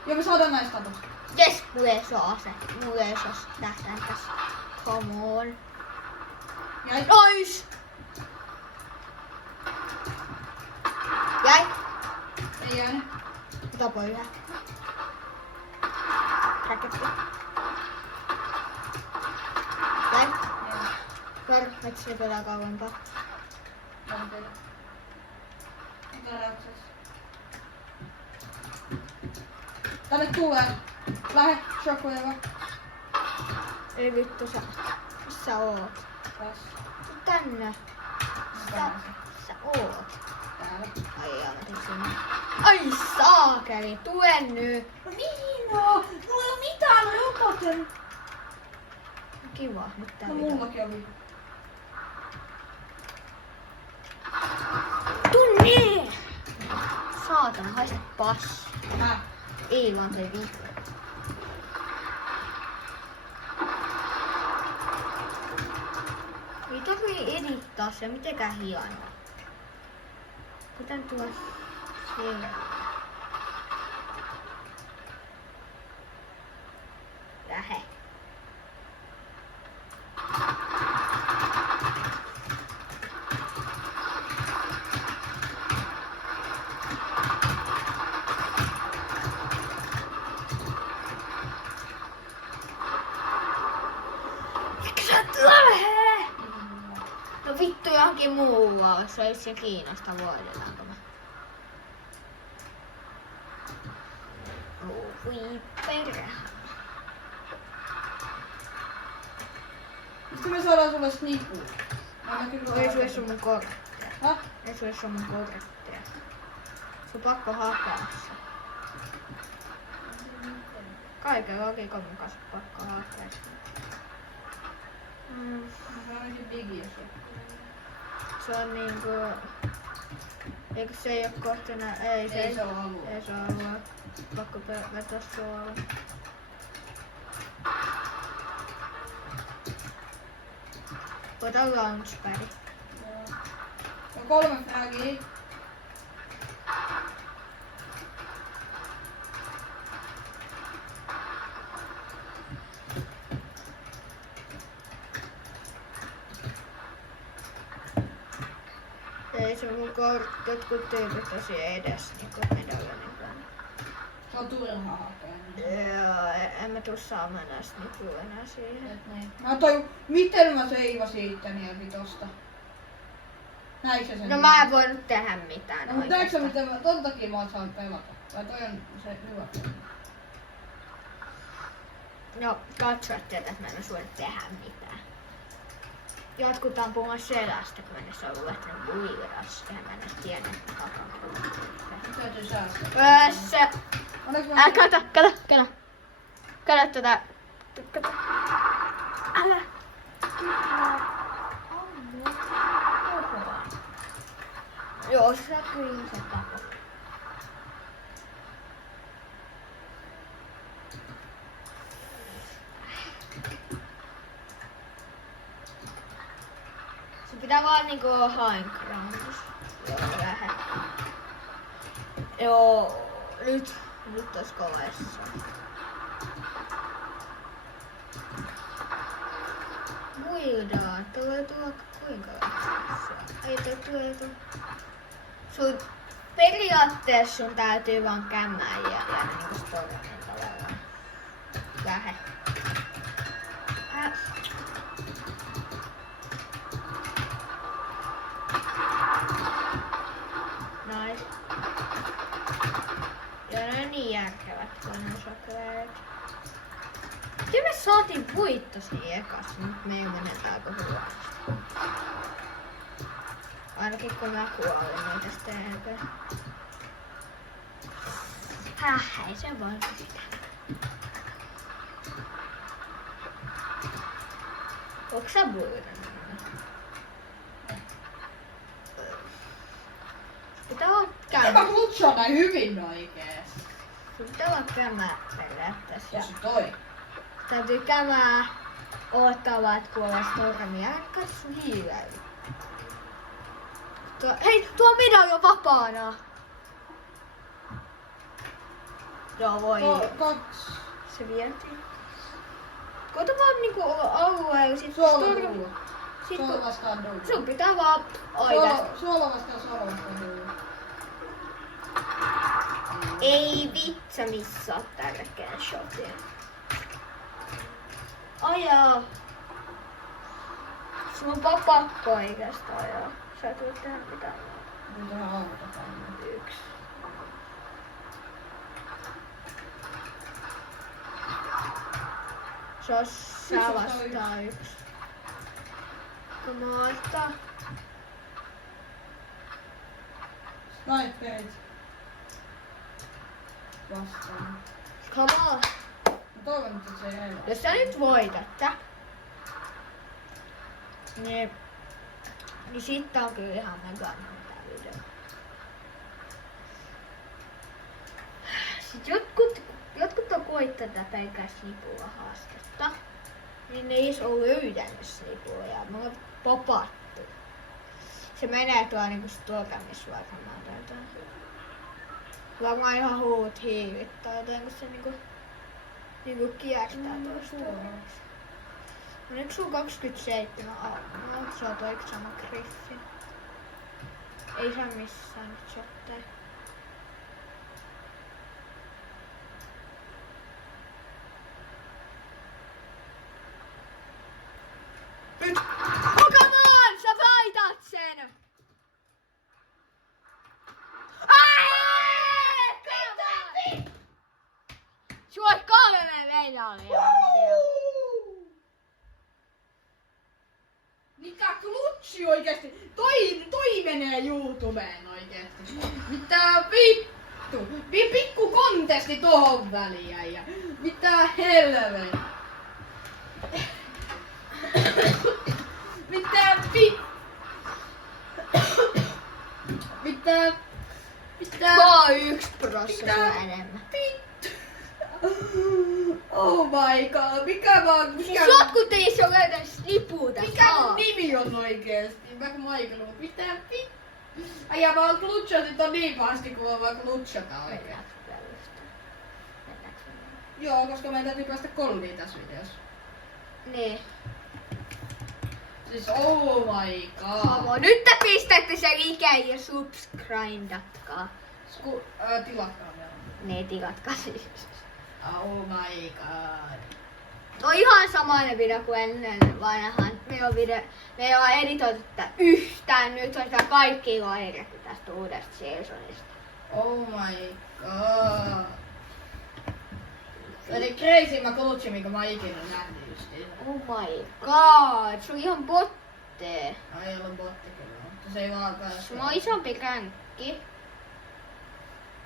Joo, me saadaan näistä taposta. Yes! Mulla ei saa ase. Mulla ei saa tähtään tässä. Come on. Jäi. Nice! Jäi! Ei jäänyt. Tapoin yhä. Raketti. Jäi. Kar, miksi se pelaa kauempaa? Tänne tulee. Lähe, Shockwave. Ei vittu sä. Missä oot? Tuu tänne. Sä oot. Täällä. Ai jaa, mä tein sinne. Ai saakeli, tule nyt. No niin no! Mulla ei oo mitään, no jotakin. Kiva, nyt tää No video. mullakin on vitu. Tunne! Saatana, haista passi. Häh? Ei vaan toi vittu. Ei tarvii edittaa se mitenkään hienoa. Kuten tuo siellä. Lähe. Miksi sä et lähe? No vittu johonkin muualle, jos olisi se Kiinasta voidetaanko mä? Voi perhana. Sitten me saadaan sulle snipu. Ei sulle sun mun kortteja. Häh? Ei sulle sun mun kortteja. Sun pakko hakea se. Kaiken logiikan mukaan sun pakko hakea se. Se on ainakin big hiljassa. Se on niinku... Eikö se ei oo kohtana? Ei se oo alueella. Ei se oo alueella. Pakko vetää suolla. Ota launchpadi. Joo. Ja 3 fragia. Ei se mun jotkut tyypit tosi edes niinku medaljonin kanssa. Se on turhaa hakea. Joo, en mä tuu saamaan näistä nykyään enää siihen. Mä toivon, miten mä seivasin itteni ja vitosta. Näitkö sen? No mä en voinut tehdä mitään No, mutta näitkö oikeastaan. miten ton takia mä oon saanut pelata? Tai toi on se hyvä peli. No katso, että mä en osaa tehdä mitään. Jotkut ampuu mua selästä, kun mennessä on luettanut buiras. Eihän mä en tiedä, että hakaan. Nyt täytyy säästää. Pössä! Onneksi mä... Kato tätä. Kato. Älä. Joo, sä kyllä se tapo. Se pitää vaan niinku high groundus. Joo, lähe. Joo, nyt ois kovessa. Muidaan, tulee tuo kuinka lähtee? Ei tuo. Sun periaatteessa sun täytyy vaan kämmää ja niinku storanin tavallaan. Lähe. Nice. Joo, ne on niin järkevät, kun ne sokleet. Kyllä me saatiin voitto siinä ekassa, nyt me ei menetään aika huonosti. Ainakin kun mä kuolin noita steeltä. Ei se voi mitään. Onko sä buidannut? Pitää olla Mä käymään. klutsaa näin hyvin oikeesti. Sun pitää olla käymään periaatteessa. Ja toi. Täytyy käymään odottaa vaan, että kuolee stormia. Katso sun hiileily. Hei, tuo medalli on vapaana! Joo, voi. Kaks. Se vietiin. Koita vaan niinku alueella, sit Suola stormi. tullut. Sit Suola vastaan tullut. sun pitää vaan oikeasti. Suola vastaan tullut. Ei vitsa missaa tärkeän shotin. Ajaa. Sulla on vaan pakko oikeastaan ajaa. Sä et voi tehdä mitään. Nyt on autokanne. 1. Se on sä vastaan 1. Kun mä ottaa. Sniperit. Vastaan. Come on. Mä toivon, että se ei elä. Jos sä nyt voitat tää, niin sitten on kyllä ihan megana tää video. Sitten jotkut on koittanut tätä pelkää snipulla haastetta, niin ne ei oo löytänyt snipua ja me ollaan popattu. Se menee tuolla niinku stormissa varmaan täältä. Varmaan ihan huut hiivit tai jotain, kun se niinku kiertää tuosta. No nyt sulla 27 armoa, sä oot oikein sama Griffin. Ei saa missään nyt shotteja. Nyt! Oh, come on! Sä voitat sen! Sulla on 3 medallia. Mikä klutsi oikeesti? Toi menee YouTubeen oikeesti. Mitä vittu? Pikku kontesti tohon väliin ja mitä helvet? Mitä eurossa sulla enemmän. Oh my god, mikä Siis jotkut ei se ole edes liputa. mikä mun nimi on oikeesti? Mä kun Michael, mitä Aija vaan klutsasit on niin pahasti kuin voi vaan klutsata oikein. Joo, koska meidän täytyy päästä kolmiin tässä videossa. Niin. Siis oh my god. Nyt te pistätte sen ikään ja subscribe-datkaa. Tilatkaa vielä. Ne tilatkaa siis. Oh my god. No ihan samainen video kuin ennen vanhaan. Me ei ole editoitu tätä yhtään. Nyt on sitä kaikki lairettu tästä uudesta seasonista. Oh my god. Eli crazy klutsi, minkä mä ikinä nähnyt justiin. Oh my god, se on ihan botte. Ei ole botti kyllä, mutta se ei vaan päästä. Mulla on isompi ränkki.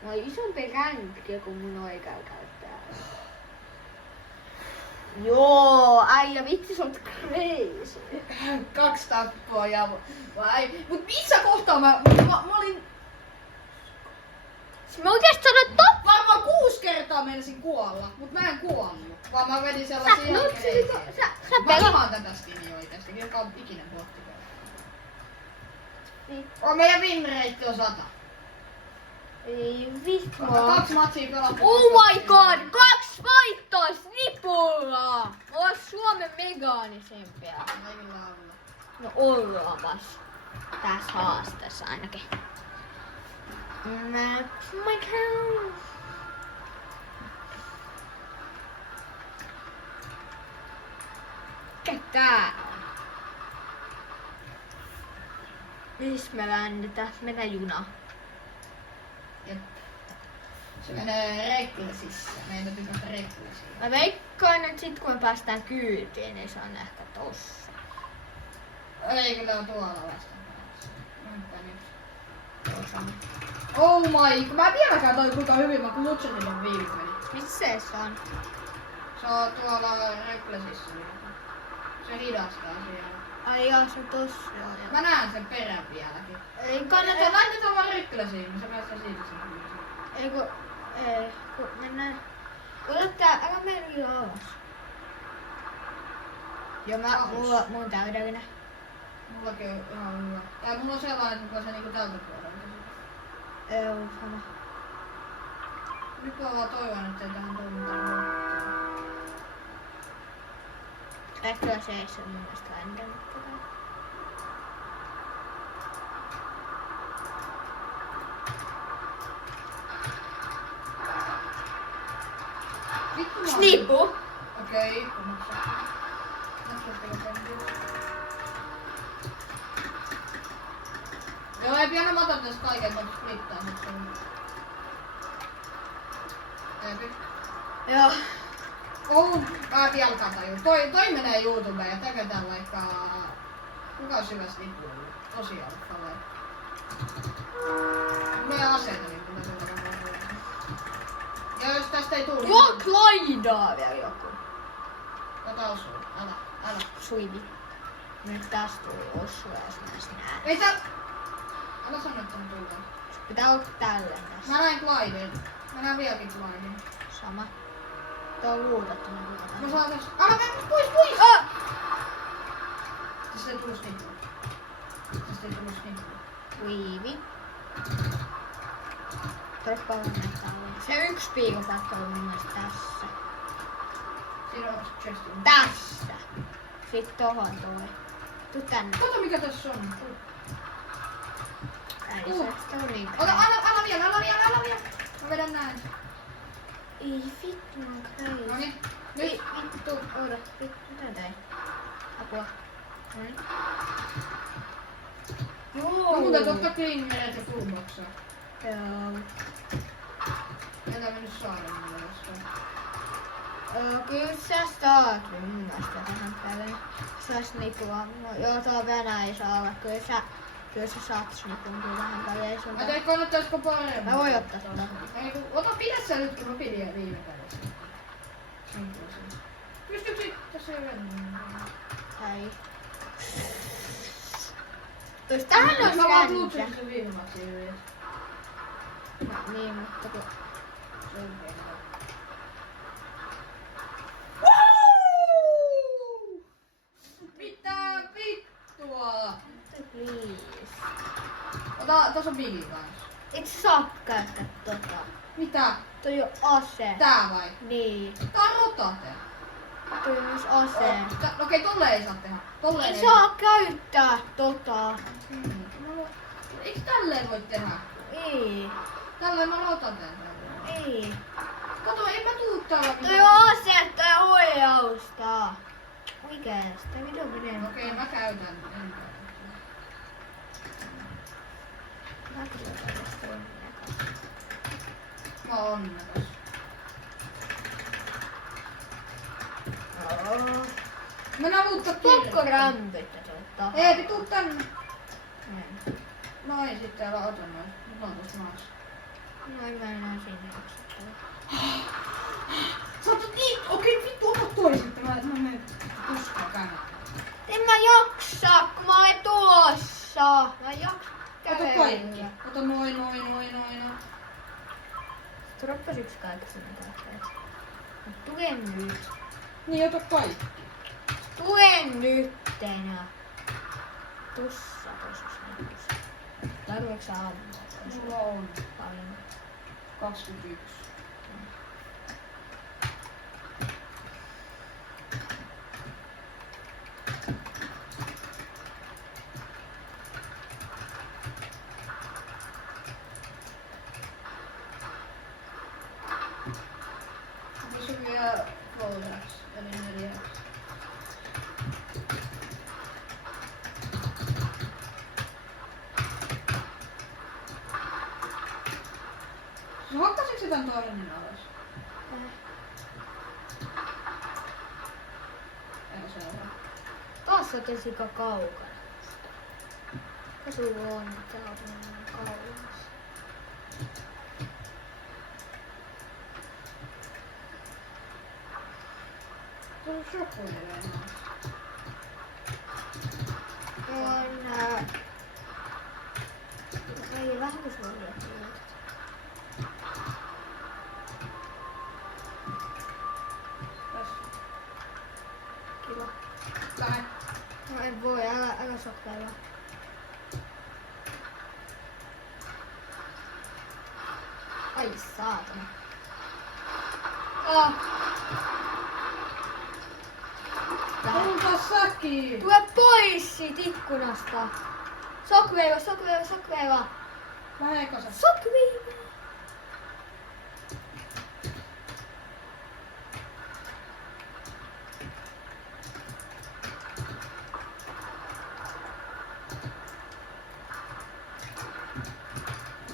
Mulla on isompi ränkki kuin mun oikea käyttää. Joo, äijä vitsi, sä oot crazy. 2 tappoa ja mut missä kohtaa mä olin Mä oikeesti sanoin top! varmaan 6 kertaa menisin kuolla, mut mä en kuollut. Vaan mä vedin sellaisia jälkeisiä. Sä Mä pelaat. oon tätä skiniä oikeesti, joka on ikinä botti. Niin. Meidän win rate on 100. Ei vittu. 2 matsia pelattu. Oh my god, 2 voittoa snipulla! Mulla on Suomen megaanisempia. Ei kyllä olla. No ollaanpas. Tässä haasteessa ainakin. Oh my god. Mikä tää on? Missä me ländetään? Mennään junaan. Jep. Se menee Recklessissä. Meidän täytyy päästä Recklessiin. Mä veikkaan, että sit kun me päästään kyytiin, niin se on ehkä tossa. Ei kyllä on tuolla vastapäässä. Tossa. Oh my, mä en vieläkään toi kuinka hyvin mä klutsasin on viimeinen. Missä se on? Se on tuolla Recklessissä. Se hidastaa siellä. Ai joo, se tossa on. Mä näen sen perän vieläkin. Ei Kannattaa laitetaan vaan Recklessiin, niin se päästään siitä sen hyvin. Ei kun mennään. Odottaa, älä mene liian alas. Joo, mulla on täydellinen. Mullakin on ihan hyvä. Tai mulla on sellainen, että se niinku tältä puolelta. Joo, sama. Nyt mä vaan toivon, ettei tähän tuu mitään. Kyllä se ei se mun mielestä läntänyt tätä. Vittu mä Snippu! Okei, ikkunassa. Joo, ei pian mä otan tässä kaiken, mutta splittaa sitten. Epic. Joo. Oh, mä vieläkään tajun. Toi menee YouTubeen ja tehdään vaikka... Kuka on syvä snippu ollut? Tosi alfa vai? Mulla ei aseita niin kyllä sen verran. Ja jos tästä ei tuu... Tuo Clydaa vielä joku. Ota osuu. Älä. Suivi. Nyt tästä tuli osua, jos mä sitä näen. Ei sä... Älä sano, että on tullut. Pitää olla tälleen tässä. Mä näin Clydin. Mä näen vieläkin Clydin. Sama. Tuo on luudattu. Mä saan täs... Älä mene pois! Ah! Tästä ei tullu snippu. Suivi. Droppaa vaan näitä alle. Se yksi piilopaikka on mun mielestä tässä. Siinä on chesti. Tässä. Sitten tohon tulee. Tuu tänne. Kato mikä tässä on. Äi se on niin. Älä vielä. Mä vedän näin. Ei vittu, mä oon crazy. Noniin. Nyt vittu, oota. Vittu, mitä tein? Apua. Noin. Joo. Mun täytyy ottaa klingeret ja fullboxaa. Joo. Jätä mennyt saada mulle jostain. Kyllä sä saat mun mielestä tähän päivään. Sais nipua. No, joo, tuo Venäjä ei saa olla. Kyllä sä saat snipun kyllä tähän päivään. Mä tein kannattaisiko paremmin. Mä voin ottaa tuolla. Ei kun, ota pidä sä nyt, kun mä pidin viime kädessä. Pystyykö tässä ei mennä? Ei. Tähän olisi Mä vaan jänniä. klutsasin sen viime matsiin yhdessä. Niin, mutta kun... Se on hienoa. Mitä vittua? Please. Tos on Biggie kans. Et saa käyttää tota. Mitä? Toi on ase. Tää vai? Niin. Tää on rotate. Toi on myös ase. Okei, tolle ei saa tehdä. Tolleen Ei saa käyttää tota. Eiks tälleen voi tehdä? Ei. Tälleen mä rotaten tälleen. Ei. Kato, en mä tuu täällä Toi on ase, että huijaustaa. Oikeesti. Tää video menee. Okei, mä käytän. En käytä. Mä kyllä tästä onnekas. Mä oon onnekas. Mennään uutta Pakko rämpyttä tota. Eepi, tuu tänne. Mennään. No ei sit täällä ota noin. Nyt on tossa maassa. No ei mä enää sinne jaksa. Sä otat niin, okei vittu, ota toi sitten. Mä menen kuskaa käymään. En mä jaksa, kun mä oon tulossa. Mä en jaksa Ota kävellä. kaikki. Ota noin. Droppasiks kaikki sinne tarpeet? Tule nyt. Niin, ota kaikki. Tule nyt enää. Tussa. Tarviiks sä ammua? Mulla on Paljon. 21. Tässä on vielä Flowrax, eli 4. Hakkasitko sä tän tornin alas? Eikö se ole? Taas otin sika kaukana. Ja sulla on, että sä oot niin kauas. Se on shokoille enää. On... Ei vähän kuin suoria. Tässä. Kiva. Lähde. No en voi, älä sokkailla. Ai saatana. Tulta säki! Tule pois siitä ikkunasta. Sokveiva. Läheekö sä? Sokveiva.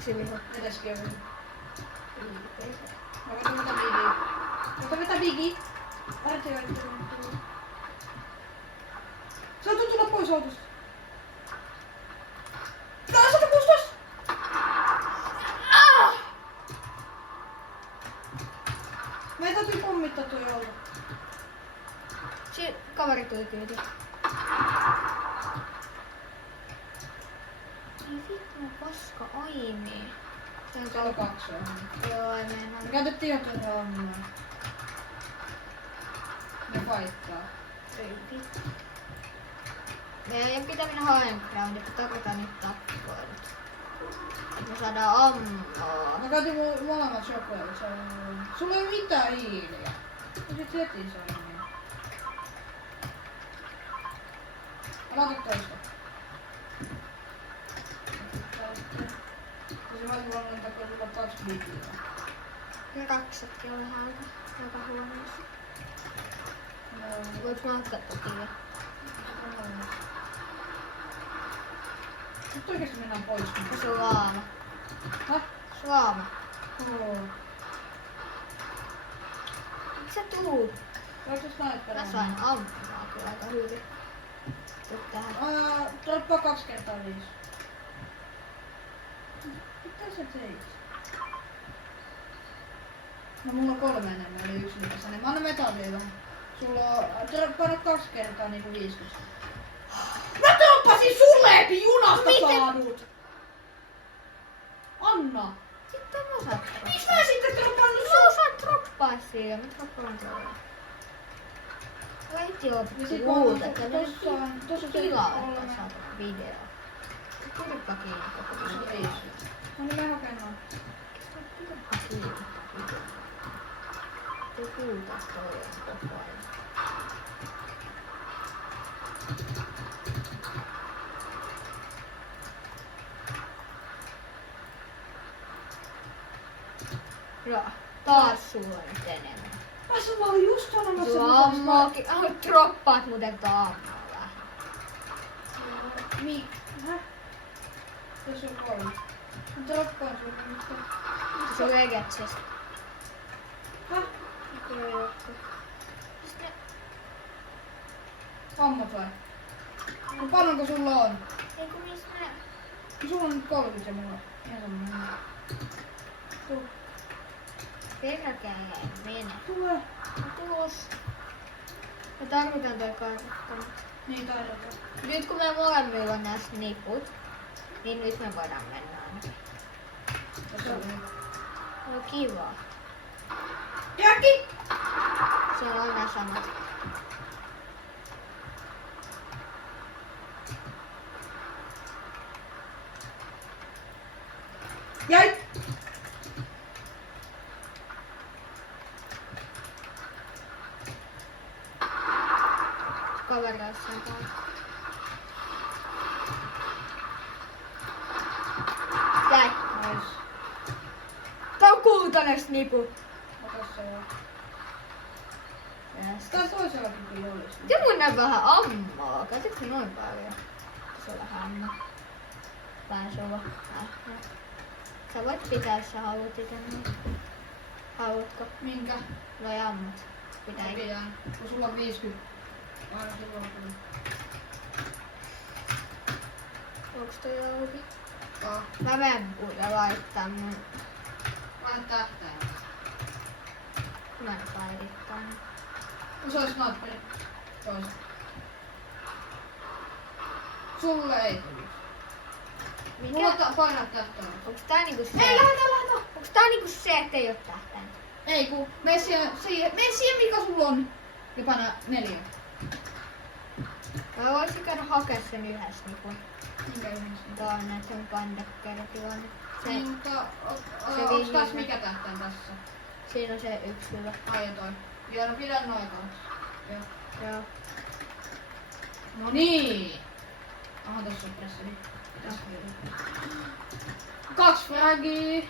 Se viho. Edes kevyen. Mä voitan mitä Biggie. Ota mitä Biggie. Arti. Sä oot tulla pois autosta. Tää 116! Meidän täytyy pommittaa toi auto. Kaveri tuli kyyti. Ei vittu, paska aini. Se on 2 on. Joo, ei meinaa. Me käytettiin jotain raamua. Ne vaihtaa. Ei vittu. Meidän pitää mennä high groundille, kun tarvitaan nyt tappoa nyt. Me saadaan ammoa. Mä käytin molemmat shokoille. Sulla ei oo mitään hiiliä. Ja sit heti se on niin. Aloita toista. Ja se voisi olla antaa, kun sulla on 2 bigiä. Ja 2 on vähän aika huoneessa. Voinko mä ottaa tokia? Nyt oikeesti mennään pois. Se on laama. Häh? Laama. Oo. Miksi sä tuut? Voiko se sniper? Mä sain ampumaan kyllä aika hyvin. Tuu tähän. Droppaa 2 kertaa 5. Mitä sä teit? No mulla on 3 enemmän, eli 1 lisäinen. Mä annan metallia vähän. Sulla on droppaa 2 kertaa niinku 50. Mä droppasin sulle epi junasta Miten? saadut! Anna! Sitten mä osaat Miksi droppaa. mä sitten dropannut Mä osaan droppaa siellä. Mä droppaan tuolla. Lehti on Ja sit kuulta. tossa se Tilaa, kolme. että saatava video. Turpa kiinni koko video. Ei. No niin, mä hakemaan. Turpa kiinni video. Te kuultaas toi koko ajan. Joo, taas sulla on nyt enemmän. Mä sulla oli just sanomassa. Sulla on muokin. Droppaat muuten kaamalla vähän. Häh? Tässä on 3. Mä droppaan sulle nyt. Se on Legatsista. Häh? Ammut vai? No paljonko sulla on? Eikö missä nää? Sulla on nyt 30 ja mulla on ihan semmonen. Tuu. Peräkään mene. Tule. Tulos. Me tarvitaan toi kartta. Niin taidetaan. Nyt kun me molemmilla on nää sniput, niin nyt me voidaan mennä ainakin. Tässä on. No kiva. Jaki! Siellä on nää samat. Jäi! Kaveri jossain taas. Jäi. Nice. Tää on kultainen snipu. Ota se vaan. Yes. Tää toisellakin kyllä olisi. Miten mun näin vähän ammaa? Käytätkö noin paljon? Se on vähän ammaa. Vähän sulla. Sä voit pitää, jos sä haluat itse noin. Haluatko? Minkä? Noi ammut. Pitää Mä pidän. Kun sulla on 50. Aina silloin kyllä. Onks toi auki? Kaa. Mä menen ja laittaa mun. Vähän tähtäin. Mä en päivittää. No se on sniperi. Toisa. Sulle ei tuli. Mulla Mikä? painaa tähtäin. Onks tää niinku se? Ei, lähtä! Onks tää niinku se, ettei oo tähtäintä? Ei kun, mene siihen, mikä sulla on. Ja paina 4. Mä voisin käydä hakea sen yhdessä niinku. Minkä yhdessä? Tuonne sen pandakkertilanne. Se, Minkä, se onks taas vihreä. mikä tähtäin tässä? siinä on se yksilö. Ai ja toi. Joo, no pidä noin kanssa. Joo. Joo. No niin! Aha, tossa on presseli. Tässä on 2 fragia.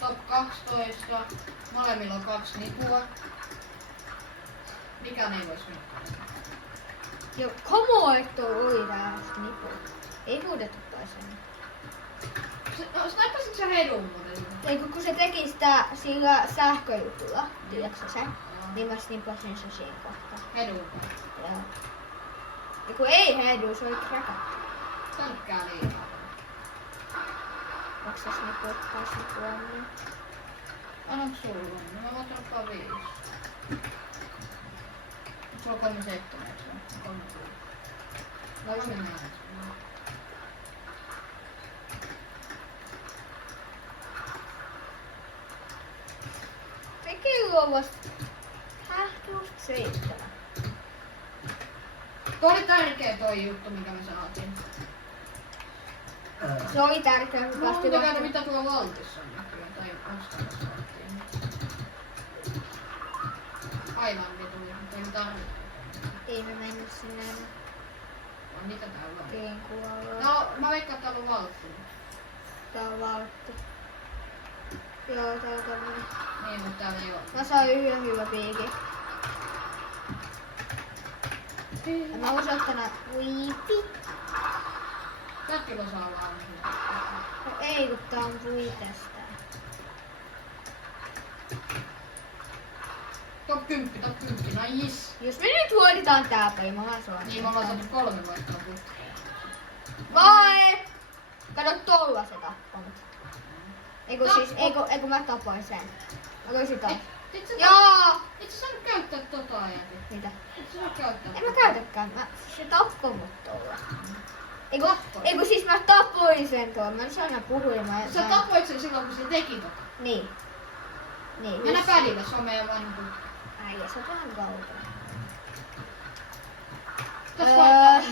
Top 12. Molemmilla on 2 nipua. Mikään ei vois mennä. Joo, komo et oo oiraasti nipu. Ei huudettu toisen. Snappasit sä hedun muuten? Ei kun se teki sitä sillä sähköjutulla, tiedätkö se? Niin mä snippasin se siinä kohtaa. Hedun. Joo. Ja kun ei hedu, se oli krakattu. Pelkkää liikaa. Onks se sniputtaa snipua niin? Annaks sulla? No mä voin ottaa 5. Sulla on 37, eikö se? 3 sulla. Vai mä mennään näin. Se kello on vasta... just 7. Tuo oli tärkeä toi juttu, mikä me saatiin. Se oli tärkeää, kun Mä päästi oon käydä vasta... mitä tuolla valtissa on nykyään, tai ostamassa saatiin. Aivan vitun, mutta ei me tarvitse. Ei me mennyt sinne enää. Vai mitä täällä on? Kiinkualla. No, mä veikkaan, että täällä on valtti. Tää on valtti. Joo, tää on tommonen. Niin, mutta täällä ei oo. Mä sain yhden hyvä piikin. Ja mä voisin ottaa nää... Voi vittu. Tämäkin voi saa vaan. No ei, kun tää on vui tästä. Top 10, nice. Jos me nyt huolitaan tää päin, mä vaan suoraan. Niin, me ollaan saatu 3 vaikka putkeen. Vai! Kato tolla se tappanut. Eiku siis, eiku mä tapoin sen. Mä voisin taas. Et sä Joo! et sä saanut käyttää tota ajati. Mitä? Et sä saa käyttää. En mä käytäkään. Se tappoi mut tolla. Eiku siis mä tapoin sen tuon. Mä nyt aina puhuin. Sä tapoit sen silloin, kun se teki ton. Niin. Niin. Mennä pädille, se on meidän vanhu. Äijä, se on vähän kaukana. Tässä vaan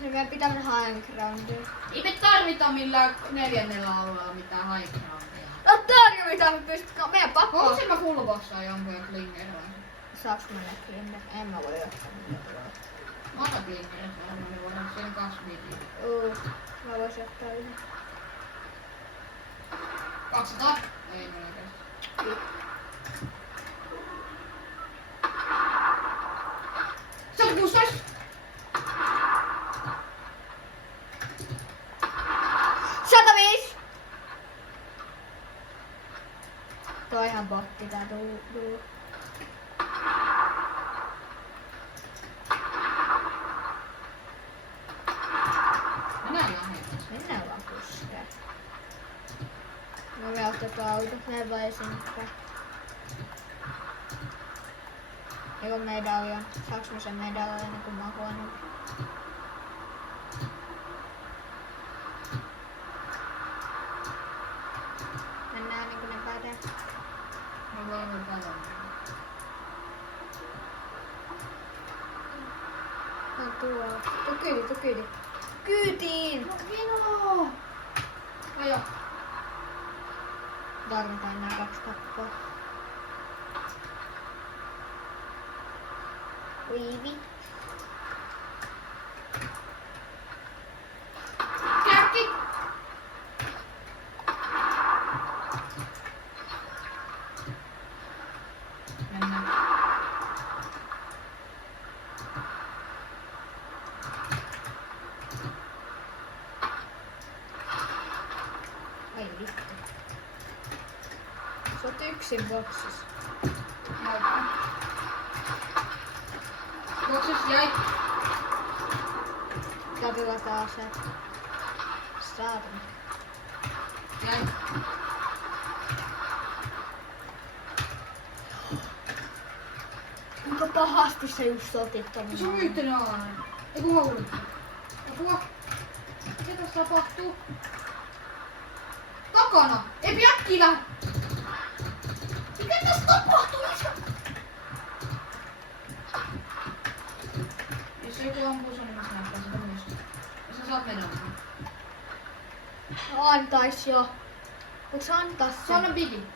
Niin meidän pitää mennä high groundiin. ei me tarvita millään 4. alueella mitään high groundia. No tarvitaan, me pystytään. Meidän pakko. Voisin mä full bossaa jonkun ja klingeroin. Saaks mä ne klimmer? En mä voi ottaa niitä. Mä otan klingerit varmaan, niin voidaan siihen 2 milliä. Mä voisin ottaa yhden. 200? Ei mä oikeesti. Se on 16! Tuo on ihan botti tää tuu. Mennään vaan puskeen. No me otetaan auto, näin vai sinne. Eikö medalli on? Saaks mä sen medalli ennen kuin mä oon huono? Mennään niin kuin ne pätee. Me voimme palaa. No tuolla. Tuu kyyti. Kyytiin! No minoo! Ajo. Tarvitaan nää 2 tappoa. Viivi. Kärki! Mennään. Ai vittu. Sä oot yksin boksissa. Boksis jäi. Täytyy lataa se. Saatana. Jäi. Kuinka pahasti sä just otit ton? Se on yhtenä aina. Eiku hauluttu. Apua. Mitä tässä tapahtuu? Takana! Ei piäkkilä! Mitä tässä tapahtuu, isä? Jos joku ampuu sun, niin mä snäppään sitä myös. Ja sä saat meidän. No antais jo. Voiks sä antaa sen? Sano bigi.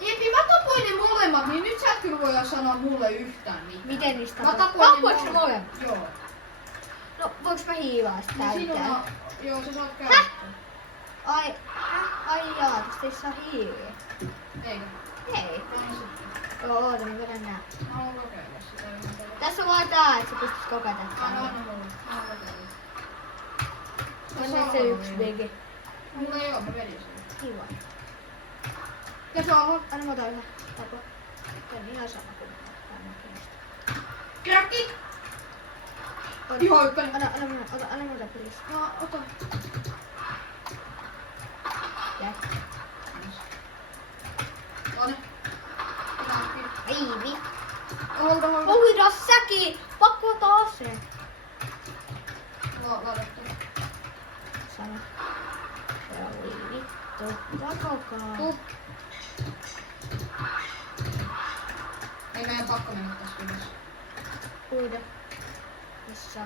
Jepi, mä tapoin ne molemmat, niin nyt sä et kyllä voi sanoa mulle yhtään mitään. Miten niistä Mä tapoin? tapoin ne Tapoiks sä molemmat? Joo. No voiks mä hiivaa sitä Niin sinun täyttää? on... Joo, sä saat käyttää. Ai jaa, tästä ei saa hiiviä. Eikö? Ei. No niin sitten. Joo, oota, mä vedän nää. Mä haluan kokeilla sitä. Tässä on vaan tää, että sä pystyt kokeilla Anna tää. mulle. Mä haluan kokeilla. Anna se yksi bigi. Mulla ei oo, mä vedin sen. Kiva. Ja se on... Anna mä otan yhden. Tapo. Tää on ihan sama kuin kannakkeesta. Kräkki! Ihan ykkönen. Anna mä otan pelissä. No, ota. Jää. Tuonne. Ei vittu. Holta. Hoida säkin! Pakko ottaa aseen. Ladattu. Sano. Se oli vittu. Jakokaa. Tuu. Ei meidän pakko mennä tässä ylös. Uida. Missä?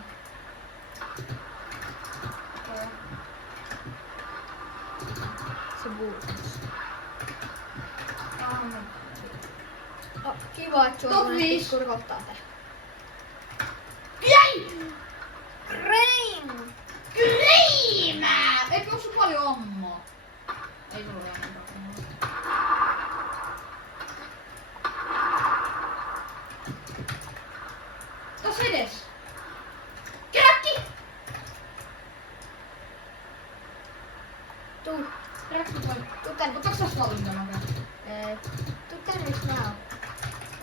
Joo. Se buutas. Aha. No, kiva, että sulla Top on 5. pikku rokottaa tää. Jäi! Cream! Kriimää! Eikö oo sun paljon ammaa? Ei sulla ole ammaa. Tässä edes! Kräkki! Tuu. Kräkki toi. Tuu tänne. Otaks sä valinta nopeasti? Tuu tänne, missä mä oon.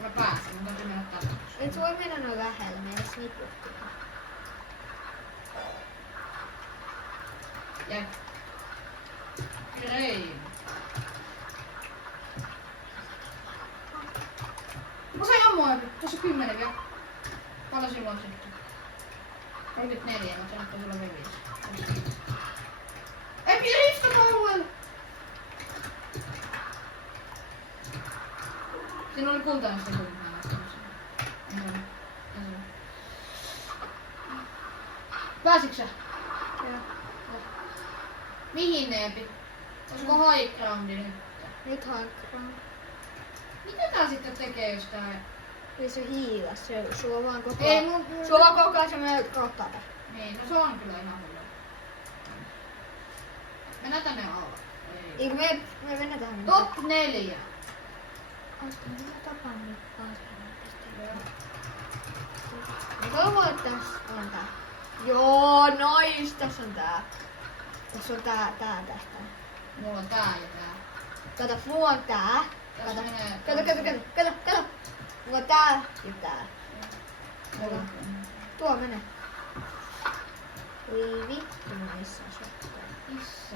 Mä pääsen, mun täytyy mennä tänne. Et sä voi mennä noin lähelle, meidän sniputtikaan. Jäi. Kreim. Mä sain ammua, tuossa 10 vielä. Paljon silloin sitten? 34, mutta se nyt on sulla 5. Ei pidä ristata alueelle! Siinä oli kultainen se kulta. Pääsitkö sä? Joo. Mihin Neepi? Olisiko high groundi nyt? Nyt hankkaan. Mitä tää sitten tekee, jos tää... Ei se hiilas, sulla on vaan koko Ei ajan. mun... Sulla on koko ajan semmonen rotata. Niin, no se on kyllä ihan hullu. Mennään tänne alle. Ei. Eikö me mennään tähän? Top 4. Olisiko minä tapaan nyt toivon, että tässä on tää. Joo, nois, tässä on tää. Tässä on tää tästä. Mulla on tää ja tää. Kato, mulla on tää. Tässä menee... Kato. Mulla on tää ja tää. Mulla on... Tuo menee. Oi vittu, missä on sottaa. Missä?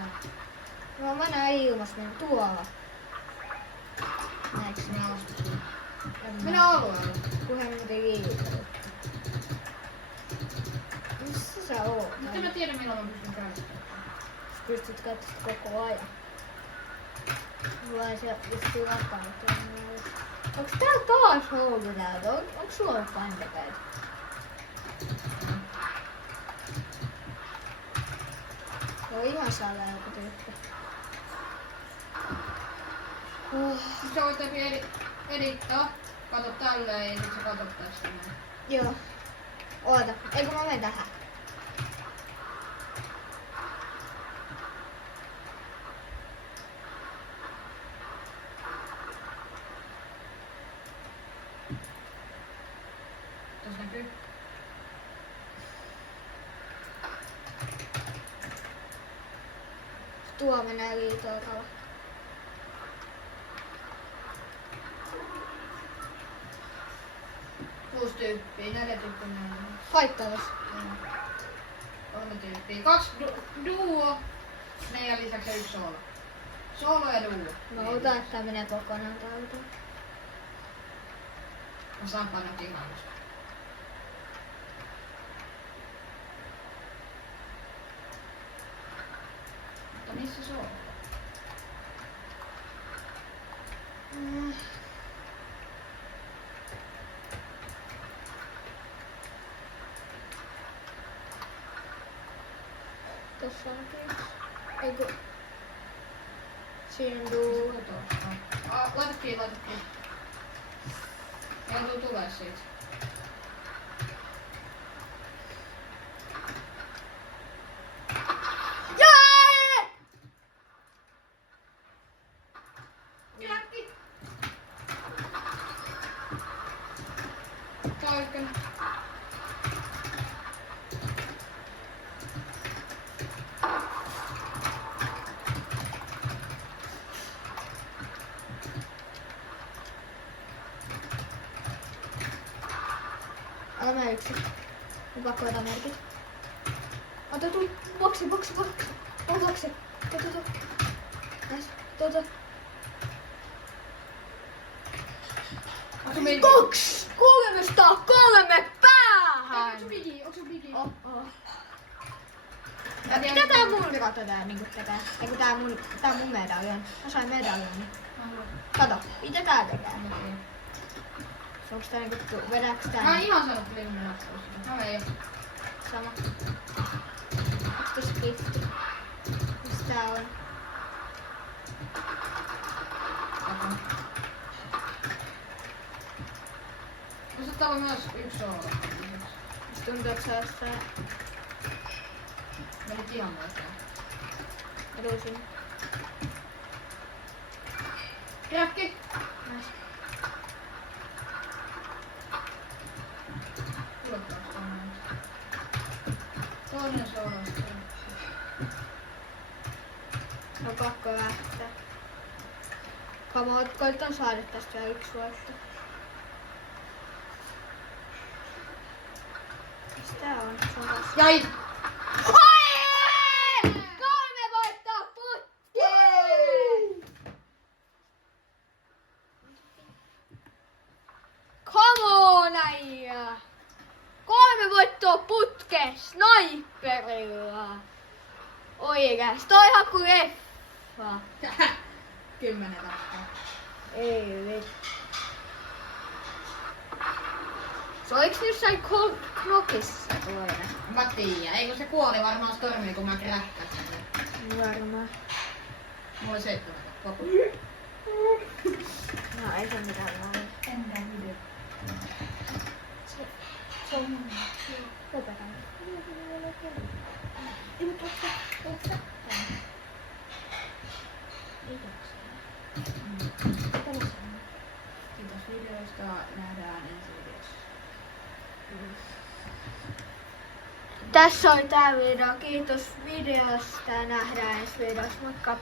Joo, mä näen ilmassa mennä tuolla. Näetkö Minä sinä? ostin. Minä alueelle. Kunhan muuten liikaa. Missä sä oot? Miten mä tiedän milloin mä pystyn käyttämään? Pystyt katsomaan koko ajan. Mulla ei siellä pystyy vapautta. Onks täällä taas houku täältä? Onks sulla ollut kantapäitä? Se on ihan salaa joku tyyppi. Sit sä voit edittaa. Kato tälleen ja sit sä katot tästä näin. Joo. Oota, eikö mä menen tähän? Tuossa näkyy. Tuo menee liitoikalla. Kuusi tyyppiä, 4 tyyppiä näin. Faittaus. 3 tyyppiä. 2 duo. Ne ja lisäksi 1 solo. Solo ja duo. Mä otan, että tää menee kokonaan täältä. Mä saan painaa tilaus. Mutta missä solo? Tossa onkin. Eiku. Siinä duu. Laita kiinni. Ei tuu tulee siitä. Jee! Jäkki! Tää on ykkönen. Älä mene yksin. Mun pakko ottaa merkit. Ota tuu. Boksi. On boksi. Tuo. Näis. Tuo. Onko meidän... 2! 303 päähän! Onko sun bigi? Oh. Mitä tää mun virata tää niinku tekee? Eiku tää mun medaljon. Mä sain medaljoni. Kato, mitä tää tekee? Onks tää niinku vedääks tää? Mä en ihan sanonut linnasta. Mä ei oo. Sama. Onks tossa gifti? Missä tää on? Musta täällä on myös 1 solo. Musta tuntuu, että se olisi tää Menit ihan oikein. edusin. Jäkki! Näis. Tulottaas tänne. Toinen solo. On pakko lähteä. Koitan saada tästä vielä 1 voitto. Missä tää on? Se on tässä. Jäi! 3 voittoa putkeen! Come on, äijä! 3 voittoa putkeen! sarjaa. Oikeesti, toi on kuin leffa. 10 tappaa. Ei vittu. Se oliks jossain Krokissa toinen? Mä tiiän. Eikö se kuoli varmaan Stormiin, kun mä krähkäsin. Varmaan. Mulla oli 7 tappaa. No ei se mitään lailla. En näe video. Se on mun. Lopetan. Ei mut otsa. Kiitos videosta. Nähdään ensi videossa. Tässä oli tää video. Kiitos videosta. Nähdään ensi videossa. Moikka!